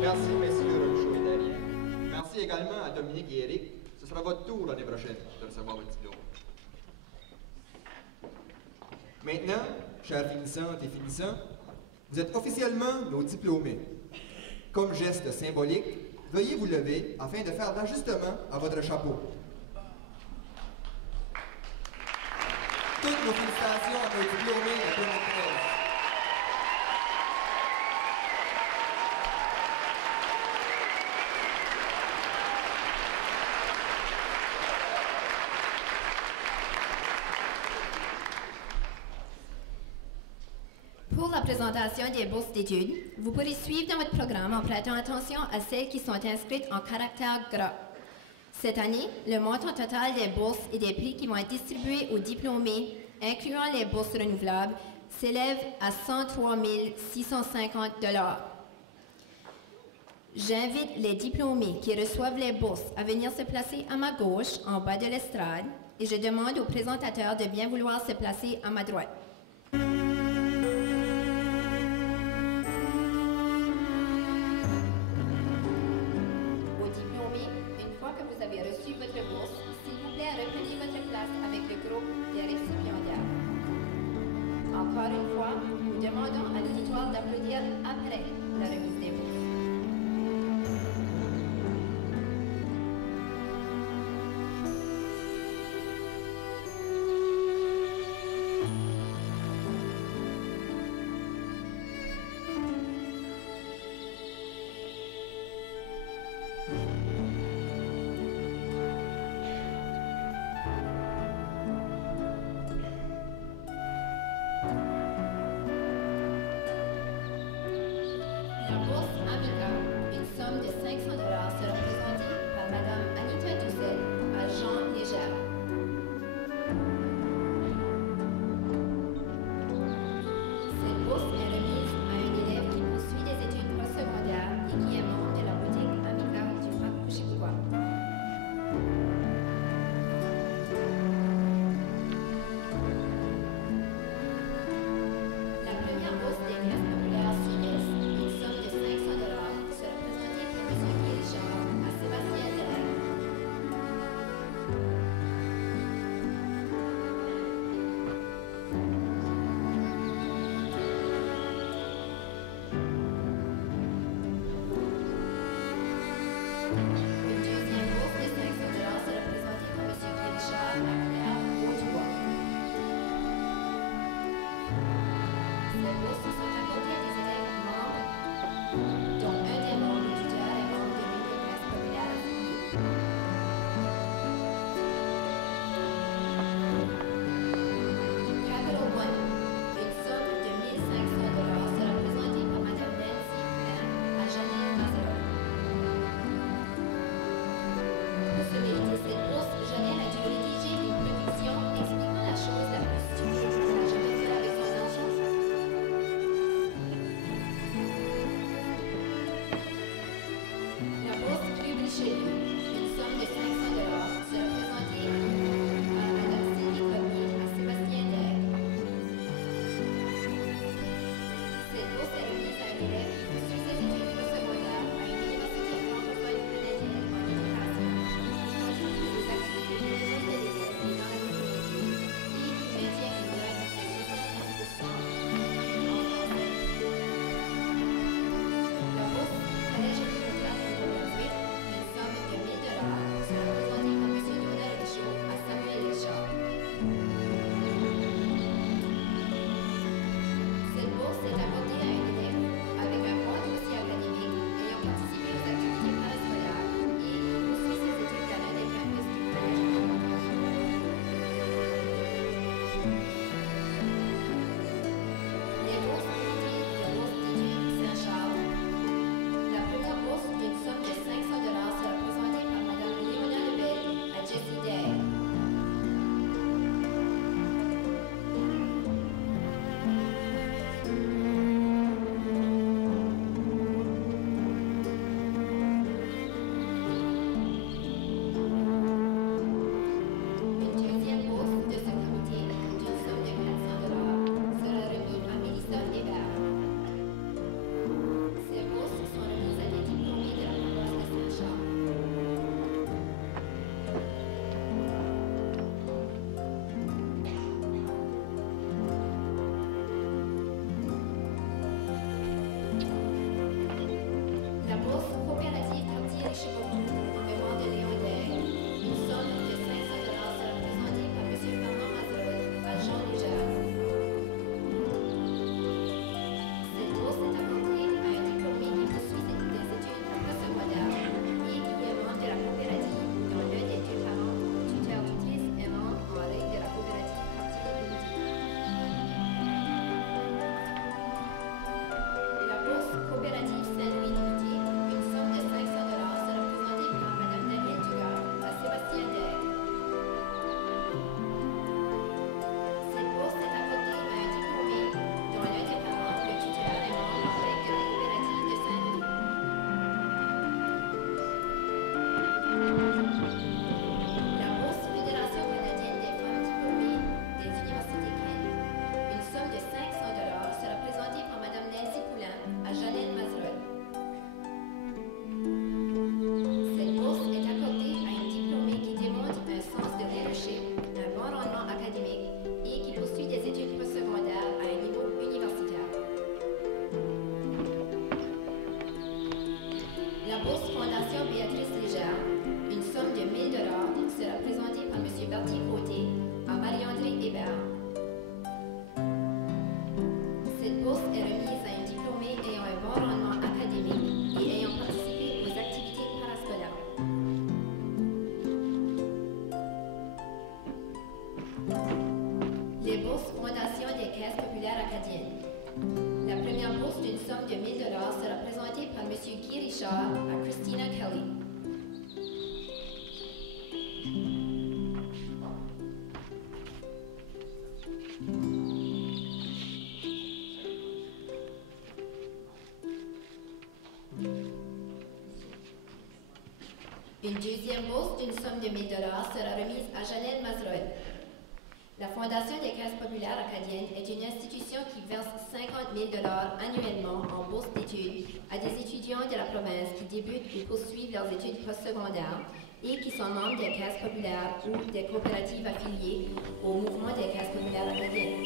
Merci, messieurs Robichaud et Darien. Merci également à Dominique et Eric. Ce sera votre tour l'année prochaine de recevoir votre diplôme. Maintenant, chers finissantes et finissants, vous êtes officiellement nos diplômés. Comme geste symbolique, veuillez vous lever afin de faire l'ajustement à votre chapeau. Toutes nos félicitations à nos diplômés de 2013. Pour la présentation des bourses d'études, vous pourrez suivre dans votre programme en prêtant attention à celles qui sont inscrites en caractère gras. Cette année, le montant total des bourses et des prix qui vont être distribués aux diplômés, incluant les bourses renouvelables, s'élève à 103 650 $. J'invite les diplômés qui reçoivent les bourses à venir se placer à ma gauche, en bas de l'estrade, et je demande aux présentateurs de bien vouloir se placer à ma droite. Aux diplômés, une fois que vous avez reçu votre bourse, s'il vous plaît, reprenez votre place avec le groupe des récipiendaires. Encore une fois, nous demandons à l'auditoire d'applaudir après la remise des bourses. La populaire acadienne. La première bourse d'une somme de 1 000 $ sera présentée par M. Guy Richard à Christina Kelly. Une deuxième bourse d'une somme de 1 000 $ sera remise à Janelle Mazerol. La Fondation des Caisses populaires acadiennes est une institution qui verse 50 000 $ annuellement en bourse d'études à des étudiants de la province qui débutent ou poursuivent leurs études postsecondaires et qui sont membres des Caisses populaires ou des coopératives affiliées au mouvement des Caisses populaires acadiennes.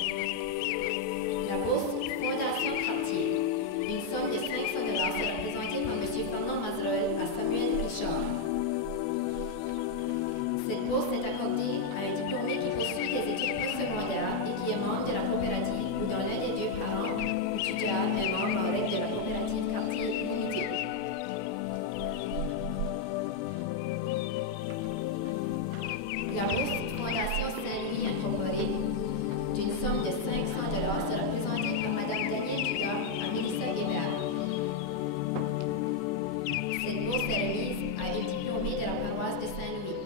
La bourse Fondation Cartier, une somme de 500 $ sera présentée par M. Fernand Mazerol à Samuel Richard. Cette bourse est accordée à un diplômé qui poursuit des études postsecondaires et qui est membre de la coopérative ou dont l'un des deux parents ou tuteurs est membre en règle de la coopérative Cartier limitée. La bourse Fondation Saint-Louis Incorporée, d'une somme de 500 $ sera présentée par Mme Danielle Dugas à Mélissa Hébert. Cette bourse est remise à une diplômée de la paroisse de Saint-Louis.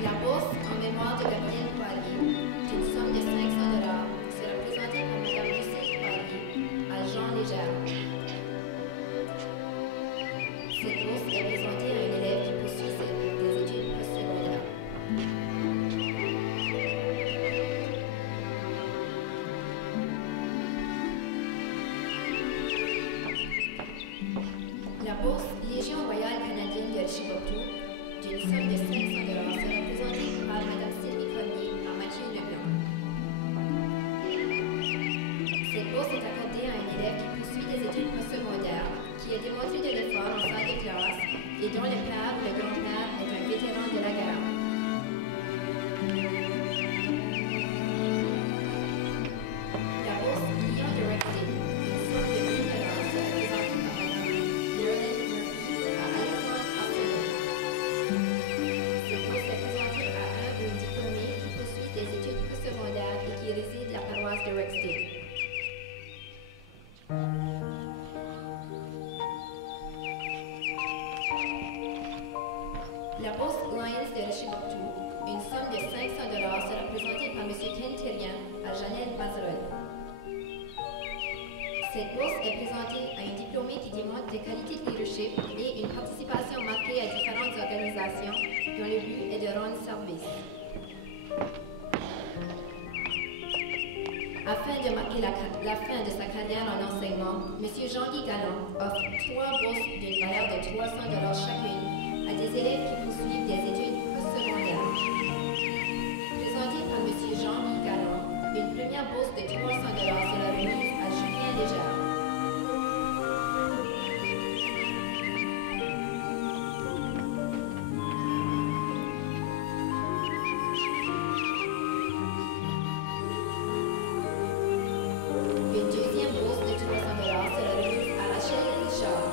La bourse en mémoire de Gabrielle Poirier, d'une somme de 500 $ sera présentée par Mme Lucille Poirier à Jean Légère. Cette bourse est présentée à un élève qui poursuit des études postsecondaires. La bourse Légion royale canadienne de Chibouctou, d'une somme de 500 $ sera présentée par Mme Sylvie Cormier à Mathieu Leblanc. Cette bourse est accordée à un élève qui poursuit des études postsecondaires, qui a démontré de l'effort en salle de classe et dont le père ou le grand-père est un vétéran de la guerre. La bourse Lion de Rexton, une somme de 1 000 $ sera présentée par Mme Marilyn Murphy à Alexandre Arsenault. Cette bourse est présentée à un ou une diplômée qui poursuit des études postsecondaires et qui réside la paroisse de Rexton. La bourse Lions de Richibouctou, une somme de 500 $ sera présentée par M. Ken Thérien à Janelle Mazerol. Cette bourse est présentée à un diplômé qui démontre des qualités de leadership et une participation marquée à différentes organisations dont le but est de rendre service. Afin de marquer la fin de sa carrière en enseignement, M. Jean-Guy Galland offre 3 bourses d'une valeur de 300 $ chacune à des élèves qui poursuivent des études postsecondaires. Présentée par M. Jean-Guy Galland, une première bourse de 300 $ sera remise à Julien Légère. Une deuxième bourse de 300 $ sera remise à Rachel Richard.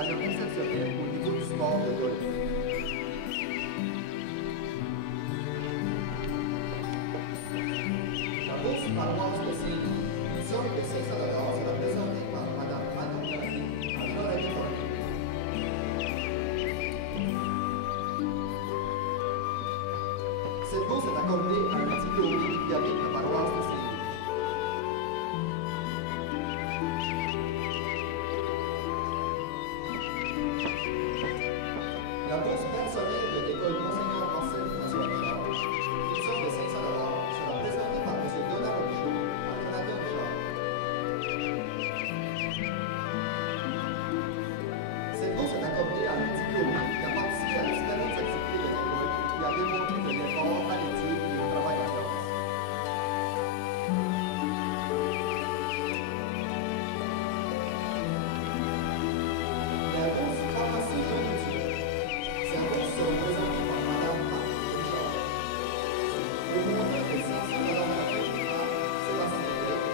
occasion exceptionnelle au niveau du sport de golf. La bourse paroisse de Saint-Louis, une somme de 500 sera présentée par Mme Manon Larry à Florent Cormier. Cette bourse est accordée à un diplômé qui habite la paroisse de Saint-Louis. La bourse personnelle de l'école Monseigneur Marcel François Richard, une somme de 500 sera présentée par M. Donald Michaud à Jonathan Richard. Cette bourse est accordée à un diplômé qui a participé à différentes activités de l'école et qui a démontré de l'effort à l'étude et au travail en classe. La bourse pharmacie de l'étude. Cette bourse sera présentée par Mme Marc Richard. Le montant de 500 chacune à Sébastien Bell.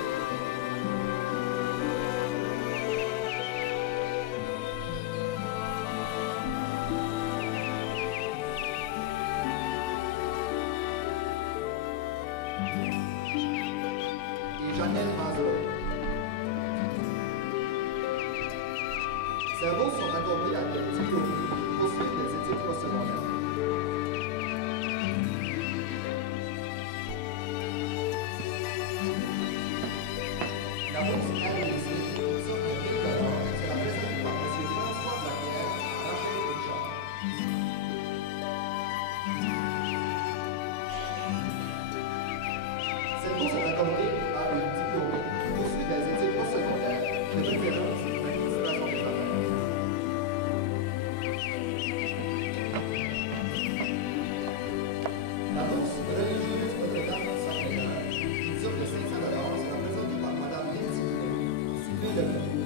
Et Janelle Mazur. Ces bourses sont accordées à des diplômés qui poursuivent des études postsecondaires. La bourse RBC, une somme de 1000 sera présentée par M. François Blaquière à Rachel Richard. Cette bourse est accordée à un diplômé qui poursuit des études postsecondaires, de préférence l'administration des affaires. La bourse religieuse Notre-Dame du Sacré-Cœur, une somme de 500 sera présentée par Mme Lindsay Sylvain Lebrun.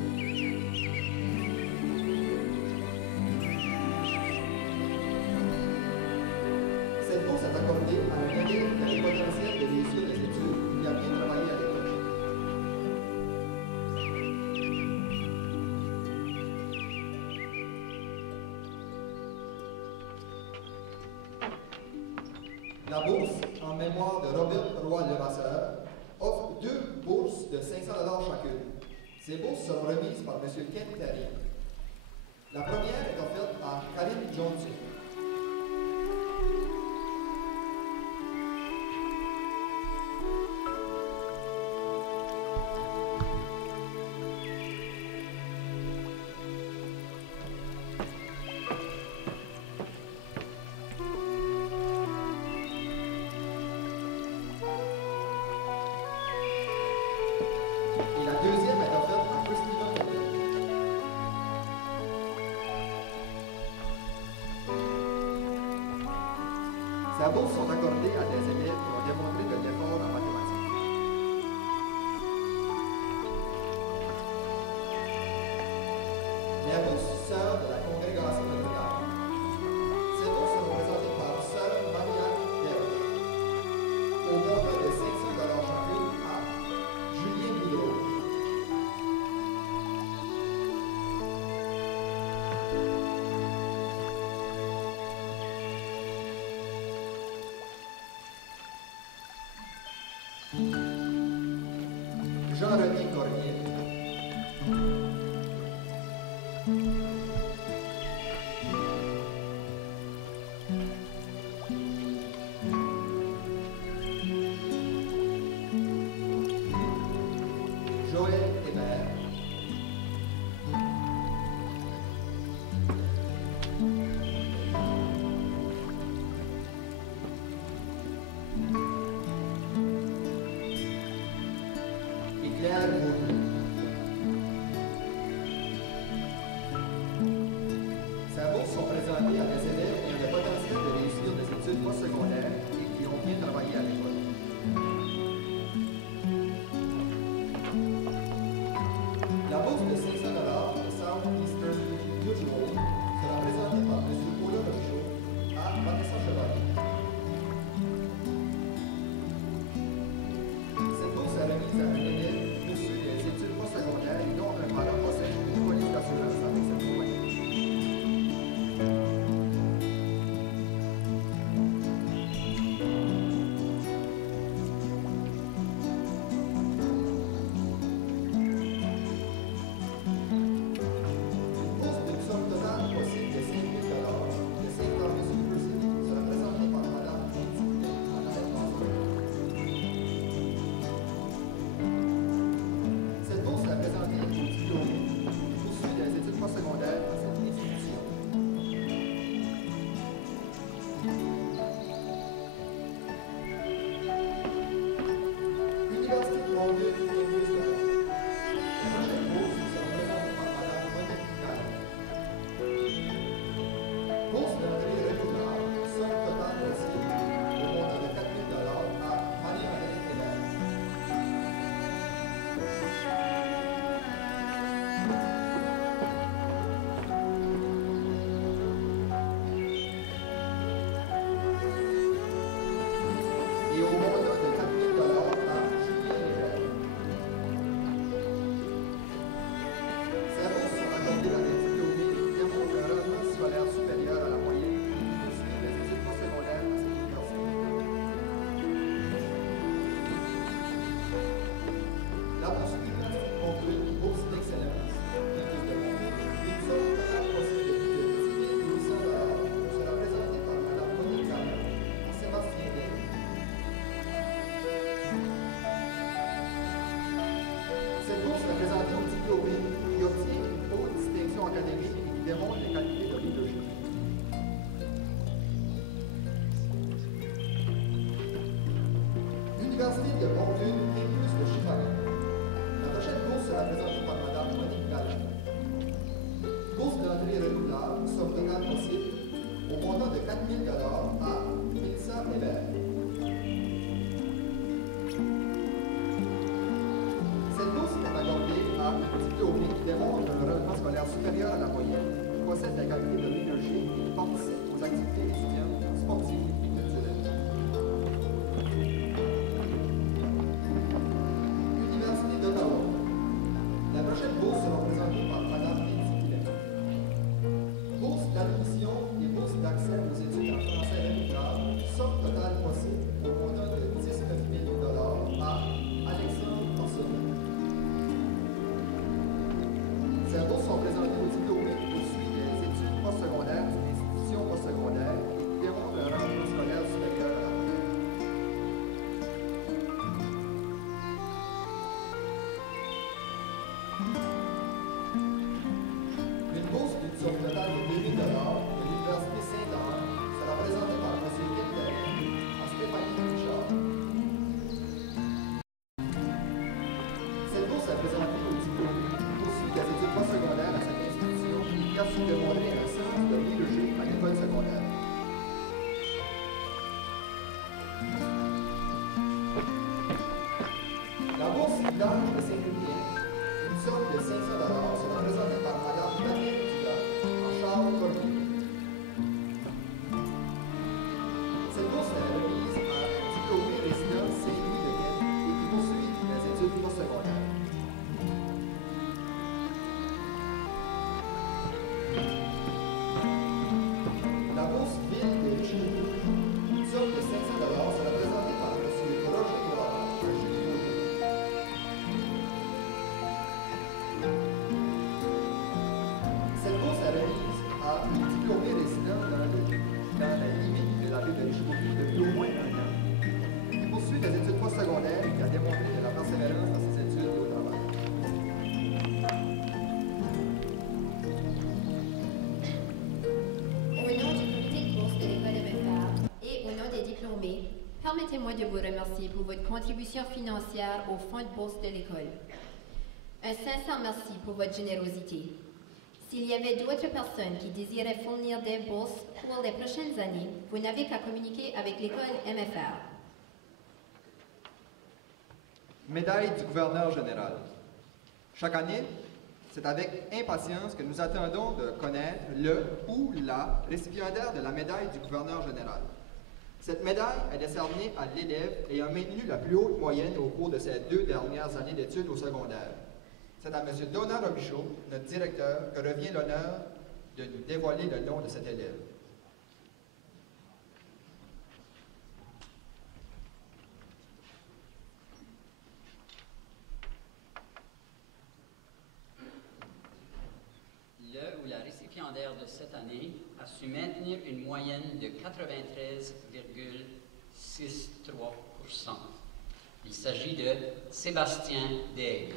Cette bourse est accordée à un élève qui a le potentiel de réussir des études et qui a bien travaillé à l'école. La bourse, en mémoire de Robert Roy-Levasseur, offre 2 bourses de 500 chacune. Ces bourses seront remises par M. Ken Terry. La première est offerte à Karine Johnson. Et la deuxième est offerte à Christina Moulin. Ces bourses sont accordées à des élèves qui ont démontré de l'effort en mathématiques. Les bourses sœurs de la congrégation de Notre-Dame. Ces bourses seront présentées par sœur Marianne Berge, au montant de 500 chacune à Julien Boudreau. Jean-René Cormier. Joël Hébert. Et Claire L'Université de Bordune Campus de Chicago. La prochaine bourse sera présentée par Mme Monique Galland. Bourse d'entrée renouvelable, somme totale possible, au montant de 4 000 à Mélissa Hébert. Cette bourse est accordée à un diplômé qui démontre un rendement scolaire supérieur à la moyenne, qui possède la qualité de leadership et qui participe aux activités étudiantes, sportives et culturelles. Université d'Ottawa. La prochaine bourse sera présentée par Mme Lindsay Quillet. Bourse d'admission et bourse d'accès aux études en français renouvelable, somme totale possible au montant de 19 000 à Alexandre Orsolini. Ces bourses sont présentées aux diplômés qui poursuivent les études postsecondaires d'une institution postsecondaire et qui démontrent un rendement scolaire supérieur à la moyenne. Une bourse d'une somme totale de 2 000 de l'Université Saint-Anne sera présentée par M. Guillet à Stéphanie Richard. Cette bourse est présentée aux diplômés qui poursuivent les études postsecondaires à cette institution et qui a su démontrer un sens de leadership à l'école secondaire. La bourse village de Saint-Julien, une somme de 500 sera présentée par Mme Danielle Dugas en Charles Cormier. Cette bourse est remise à un diplômé résident Saint-Louis de Québec et qui poursuit les études postsecondaires. La bourse ville de Richelieu, une somme de 500 sera présentée par M. Roger Noir à Julie Beaulieu. Cette bourse est remise à un diplômé résident dans la limite de la ville de Richelieu depuis au moins 1 an, qui poursuit des études postsecondaires et qui a démontré de la persévérance dans ses études et au travail. Au nom du comité de bourse de l'école MFR et au nom des diplômés, permettez-moi de vous remercier pour votre contribution financière au fonds de bourse de l'école. Un sincère merci pour votre générosité. S'il y avait d'autres personnes qui désiraient fournir des bourses pour les prochaines années, vous n'avez qu'à communiquer avec l'école MFR. Médaille du gouverneur général. Chaque année, c'est avec impatience que nous attendons de connaître le ou la récipiendaire de la médaille du gouverneur général. Cette médaille est décernée à l'élève ayant maintenu la plus haute moyenne au cours de ses 2 dernières années d'études au secondaire. C'est à M. Donald Robichaud, notre directeur, que revient l'honneur de nous dévoiler le nom de cet élève. Le ou la récipiendaire de cette année a su maintenir une moyenne de 93,63%. Il s'agit de Sébastien Daigle.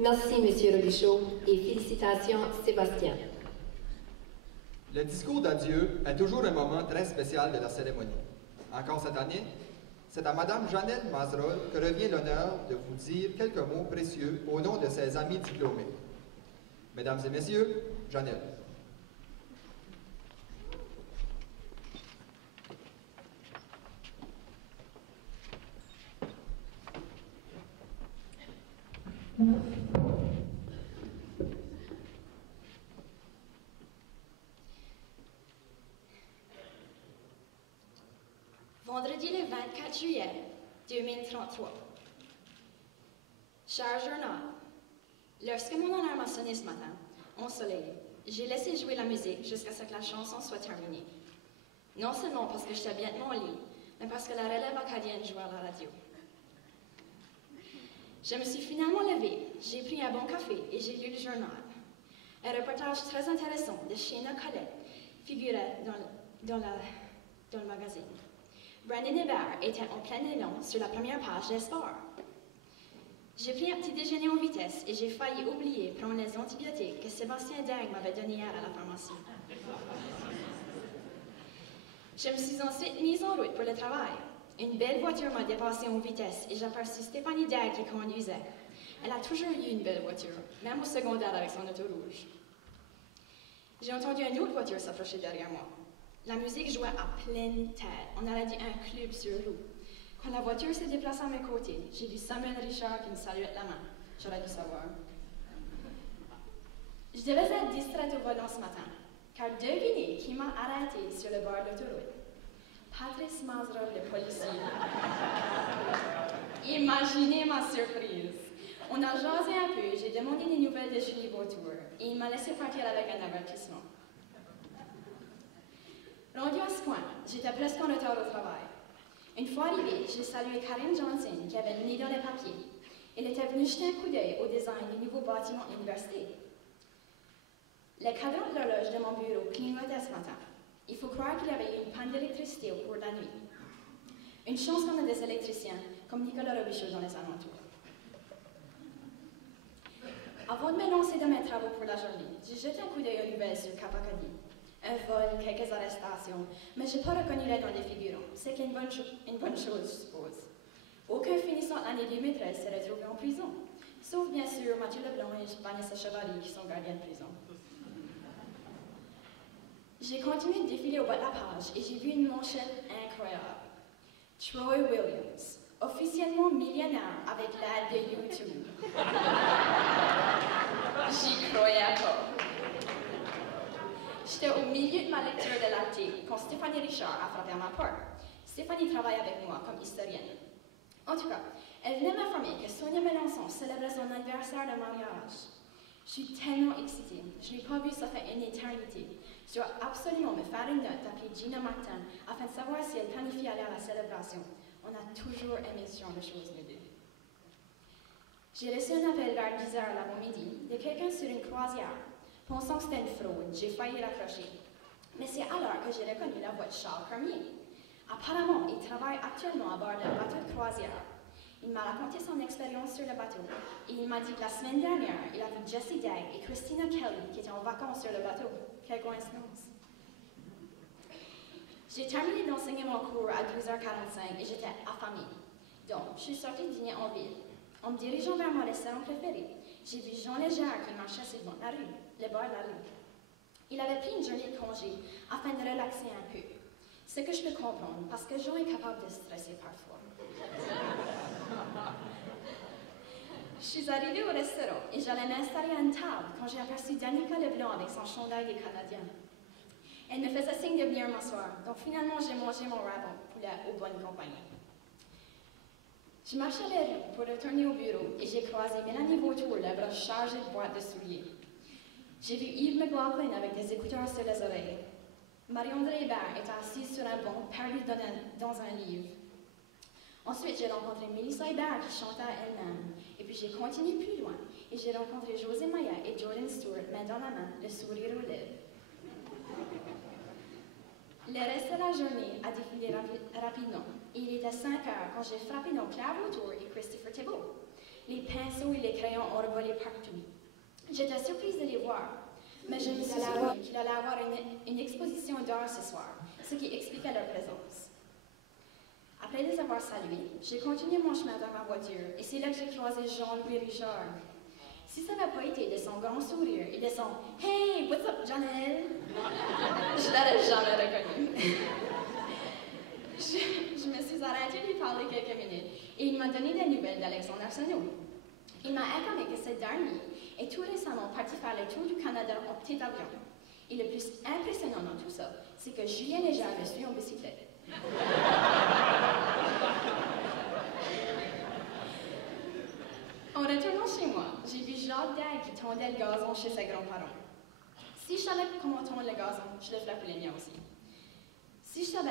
Merci, M. Robichaud, et félicitations, Sébastien. Le discours d'adieu est toujours un moment très spécial de la cérémonie. Encore cette année, c'est à Mme Jeannette Mazerolle que revient l'honneur de vous dire quelques mots précieux au nom de ses amis diplômés. Mesdames et Messieurs, Jeannette. Vendredi le 24 juillet 2033. Cher journal, lorsque mon alarme a sonné ce matin, ensoleillé, j'ai laissé jouer la musique jusqu'à ce que la chanson soit terminée. Non seulement parce que j'étais bien de mon lit, mais parce que la relève acadienne jouait à la radio. Je me suis finalement levée, j'ai pris un bon café et j'ai lu le journal. Un reportage très intéressant de Shayna Collette figurait dans le magazine. Brandon Hébert était en plein élan sur la première page d'Espoir. J'ai pris un petit déjeuner en vitesse et j'ai failli oublier prendre les antibiotiques que Sébastien Daigle m'avait donnés hier à la pharmacie. Je me suis ensuite mise en route pour le travail. Une belle voiture m'a dépassée en vitesse et j'aperçus Stéphanie Daigle qui conduisait. Elle a toujours eu une belle voiture, même au secondaire avec son auto rouge. J'ai entendu une autre voiture s'approcher derrière moi. La musique jouait à pleine tête. On aurait dit un club sur roue. Quand la voiture s'est déplacée à mes côtés, j'ai vu Samuel Richard qui me saluait de la main. J'aurais dû savoir. Je devais être distraite au volant ce matin, car devinez qui m'a arrêté sur le bord de l'autoroute. Patrice Mazerov, le policier. Imaginez ma surprise. On a jasé un peu, j'ai demandé des nouvelles de Julie Vautour, et il m'a laissé partir avec un avertissement. Rendu à ce point, j'étais presque en retard au travail. Une fois arrivée, j'ai salué Karen Johnson, qui avait le nez dans les papiers. Elle était venue jeter un coup d'œil au design du nouveau bâtiment de l'université. Le cadran de l'horloge de mon bureau clignotait ce matin. Il faut croire qu'il y avait eu une panne d'électricité au cours de la nuit. Une chance qu'on a des électriciens, comme Nicolas Robichaud dans les alentours. Avant de me lancer dans mes travaux pour la journée, j'ai jeté un coup d'œil aux nouvelles sur Cap Acadie. Un vol, quelques arrestations, mais je n'ai pas reconnu les noms des figurants. C'est une bonne chose, je suppose. Aucun finissant de l'année 2013 s'est retrouvé en prison, sauf bien sûr Mathieu Leblanc et Vanessa Chevalier qui sont gardiens de prison. J'ai continué de défiler au bas de la page et j'ai vu une manchette incroyable. Troy Williams, officiellement millionnaire avec l'aide de YouTube. J'y croyais pas. J'étais au milieu de ma lecture de l'article quand Stéphanie Richard a frappé à ma porte. Stéphanie travaille avec moi comme historienne. En tout cas, elle venait m'informer que Sonia Melançon célébrait son anniversaire de mariage. Je suis tellement excitée. Je n'ai pas vu ça fait une éternité. Je dois absolument me faire une note d'appeler Gina Martin afin de savoir si elle planifie aller à la célébration. On a toujours aimé ce genre de choses, nous deux. J'ai reçu un appel vers 10h l'avant-midi de quelqu'un sur une croisière. Pensant que c'était une fraude, j'ai failli raccrocher. Mais c'est alors que j'ai reconnu la voix de Charles Cormier. Apparemment, il travaille actuellement à bord d'un bateau de croisière. Il m'a raconté son expérience sur le bateau et il m'a dit que la semaine dernière, il a vu Jessie Dagg et Christina Kelly qui étaient en vacances sur le bateau. Quelle coïncidence! J'ai terminé d'enseigner mon cours à 12h45 et j'étais affamée. Donc, je suis sortie dîner en ville. En me dirigeant vers mon restaurant préféré, j'ai vu Jean Légère qui marchait sur le bord de la rue, le bord de la rue. Il avait pris une journée de congé afin de relaxer un peu. Ce que je peux comprendre, parce que Jean est capable de stresser parfois. Je suis arrivée au restaurant et j'allais m'installer à une table quand j'ai aperçu Danica Leblanc avec son chandail des Canadiens. Elle me faisait signe de venir m'asseoir, donc finalement j'ai mangé mon rabon poulet aux bonnes compagnies. Je marchais les rues pour retourner au bureau et j'ai croisé Mélanie Vautour, le bras chargé de boîtes de souliers. J'ai vu Yves McLaughlin avec des écouteurs sur les oreilles. Marie-André Hébert était assise sur un banc, perdue dans un livre. Ensuite, j'ai rencontré Mélissa Hébert qui chantait à elle-même. Et puis j'ai continué plus loin et j'ai rencontré José Maya et Jordan Stewart, main dans la main, le sourire aux lèvres. Le reste de la journée a défilé rapidement. Il était 5 heures quand j'ai frappé dans Pierre Vautour et Christopher Thibault. Les pinceaux et les crayons ont revolé partout. J'étais surprise de les voir, mais je me suis dit qu'il allait avoir une exposition d'art ce soir, ce qui expliquait leur présence. Après les avoir salués, j'ai continué mon chemin vers ma voiture et c'est là que j'ai croisé Jean-Louis Richard. Si ça n'avait pas été de son grand sourire et de son « Hey, what's up, Janelle? » je ne l'aurais jamais reconnu. je me suis arrêtée de lui parler quelques minutes et il m'a donné des nouvelles d'Alexandre Arsenault. Il m'a informé que ce dernier est tout récemment parti faire le tour du Canada en petit avion. Et le plus impressionnant dans tout ça, c'est que Julien Légère me suit en bicyclette. En retournant chez moi, j'ai vu Jacques Dagg qui tondait le gazon chez ses grands-parents. Si je savais comment tondre le gazon, je le ferais pour les miens aussi. Si je savais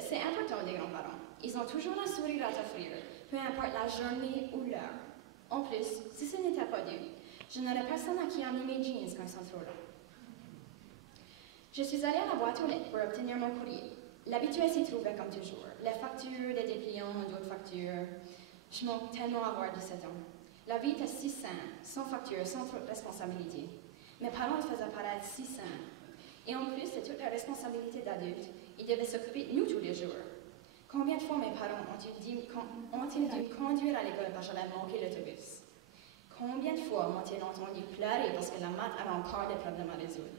C'est important, les grands-parents. Ils ont toujours un sourire à t'offrir, peu importe la journée ou l'heure. En plus, si ce n'était pas dû, je n'aurais personne à qui amener mes jeans quand ils sont trop longs. Je suis allée à la boîte aux lettres pour obtenir mon courrier. L'habitué s'y trouvait comme toujours. Les factures, les dépliants, d'autres factures. Je manque tellement à avoir 17 ans. La vie était si simple, sans facture, sans trop de responsabilité. Mes parents me faisaient paraître si simple. Et en plus de toutes les responsabilités d'adultes, ils devaient s'occuper de nous tous les jours. Combien de fois mes parents ont-ils dû conduire à l'école parce que j'avais manqué l'autobus? Combien de fois m'ont-ils entendu pleurer parce que la maths avait encore des problèmes à résoudre?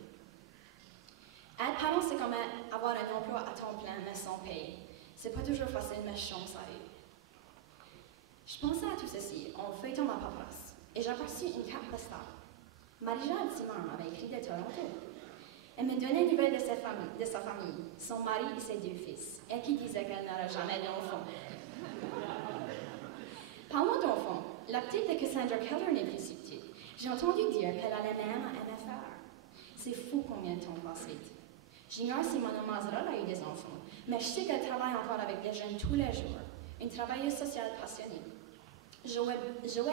Être parent, c'est comme avoir un emploi à temps plein, mais sans paye. C'est pas toujours facile, mais chance arrive. Je pensais à tout ceci en feuilletant ma paperasse, et j'ai reçu une carte postale. Marie-Jeanne Simon m'avait écrit de Toronto. Elle me donnait une nouvelle de sa famille, son mari et ses 2 fils, et qui disait qu'elle n'aurait jamais d'enfant. Parlons d'enfants, la petite de Cassandra Keller n'est plus si petite. J'ai entendu dire qu'elle allait même à MFR. C'est fou combien de temps passe vite. J'ignore si Manon Mazerolle a eu des enfants, mais je sais qu'elle travaille encore avec des jeunes tous les jours. Une travailleuse sociale passionnée. Joël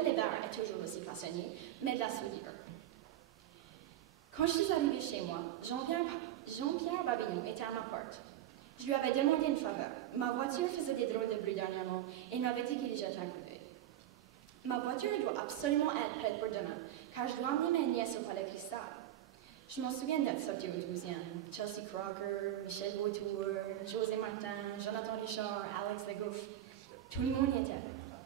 Hébert est toujours aussi passionné, mais de la soudure. Quand je suis arrivée chez moi, Jean-Pierre Babillon était à ma porte. Je lui avais demandé une faveur. Ma voiture faisait des drôles de bruit dernièrement et il m'avait dit qu'il y jette un coup d'œil. Ma voiture doit absolument être prête pour demain, car je dois emmener mes nièces au Palais Cristal. Je m'en souviens de notre sortie au 12e. Chelsea Crocker, Michel Vautour, José Martin, Jonathan Richard, Alex Legouf. Tout le monde y était.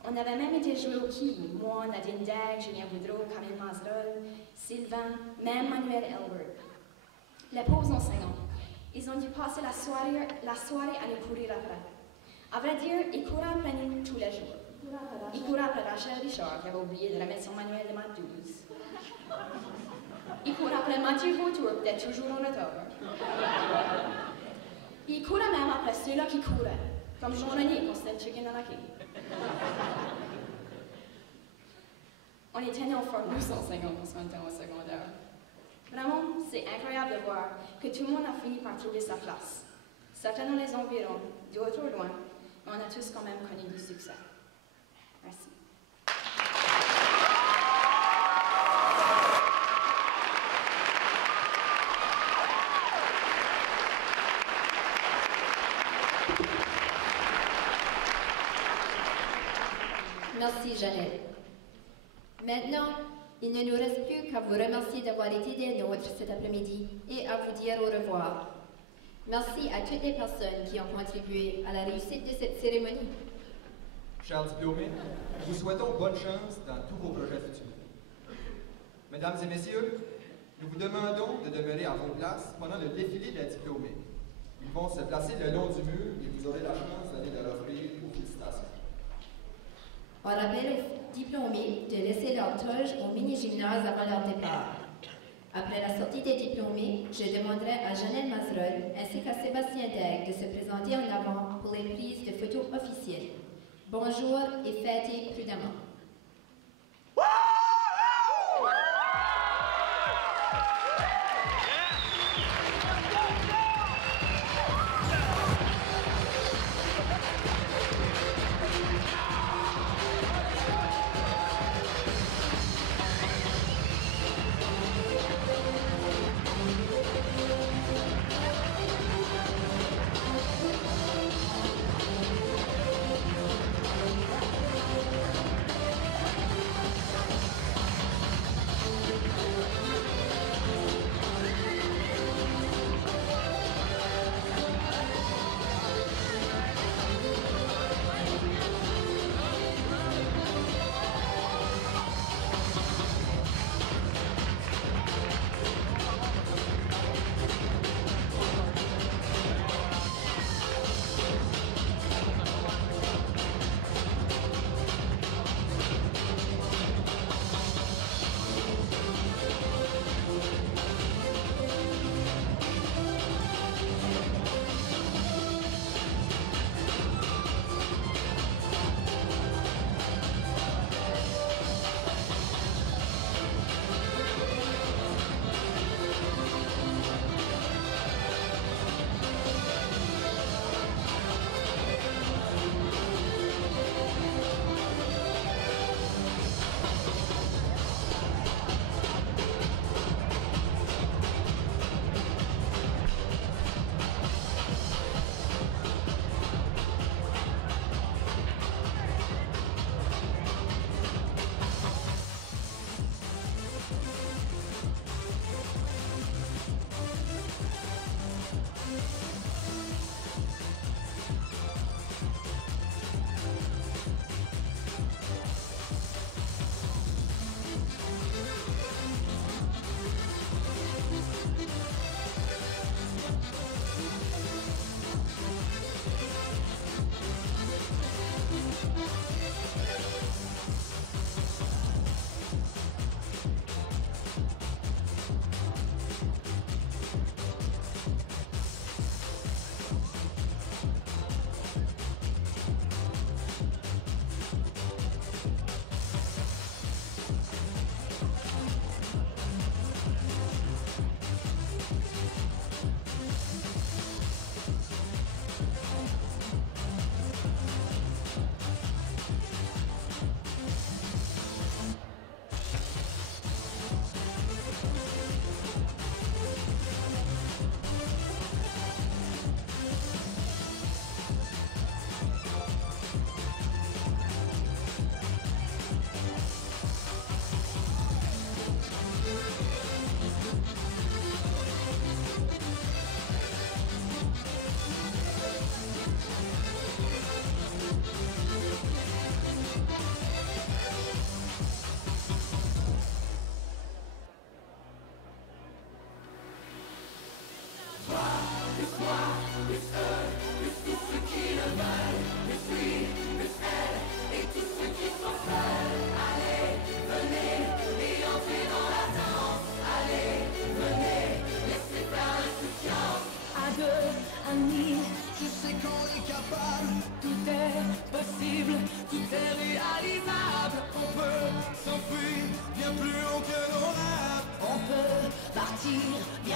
On avait même été jouer au quilles. Moi, Nadine Dag, Julien Boudreau, Camille Mazerolle, Sylvain, même Manuel Elbert. Les pauvres enseignants, ils ont dû passer la soirée à nous courir après. À vrai dire, ils couraient après nous tous les jours. Ils couraient après Rachel Richard, qui avait oublié de remettre son manuel de maths 12. Ils couraient après Mathieu Vautour, qui était toujours en retard. Ils couraient même après ceux-là qui couraient, comme Jean-René quand c'était le chicken à la quille. On était nés en forme, nous enseignants, quand on était au secondaire. Vraiment, c'est incroyable de voir que tout le monde a fini par trouver sa place. Certains dans les environs, d'autres au loin, mais on a tous quand même connu du succès. Merci. Merci, Jeannette. Maintenant, il ne nous reste plus qu'à vous remercier d'avoir été des nôtres cet après-midi et à vous dire au revoir. Merci à toutes les personnes qui ont contribué à la réussite de cette cérémonie. Chers diplômés, nous souhaitons bonne chance dans tous vos projets futurs. Mesdames et messieurs, nous vous demandons de demeurer à vos places pendant le défilé des diplômés. Ils vont se placer le long du mur et vous aurez la chance d'aller leur offrir vos félicitations. On rappelle aux diplômés de laisser leur toge au mini-gymnase avant leur départ. Après la sortie des diplômés, je demanderai à Jeannette Mazerolle ainsi qu'à Sébastien Daigle de se présenter en avant pour les prises de photos officielles. Bonjour et fêtez prudemment.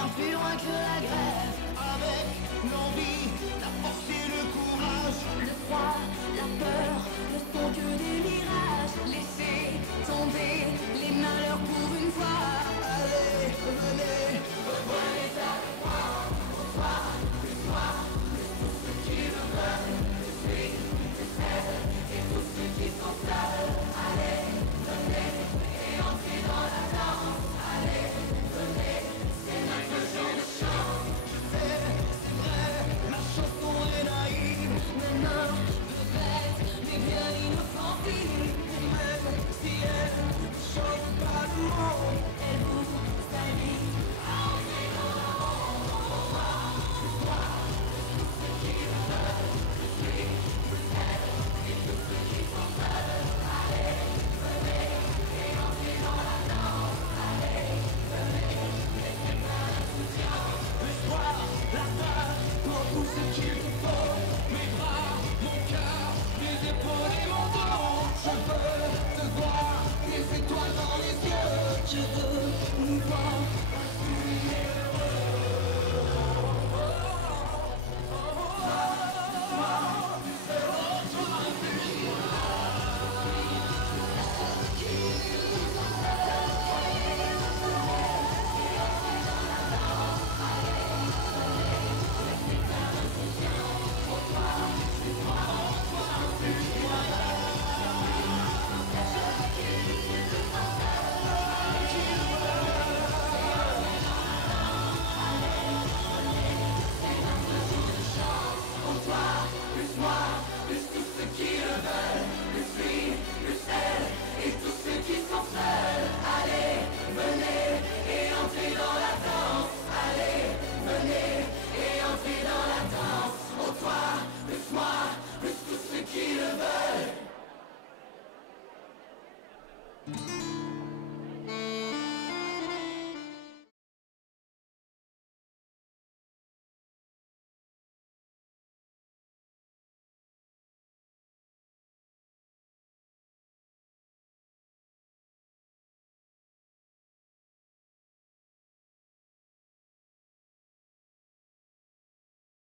bien plus loin que la grève. Avec l'envie, la force et le courage, le froid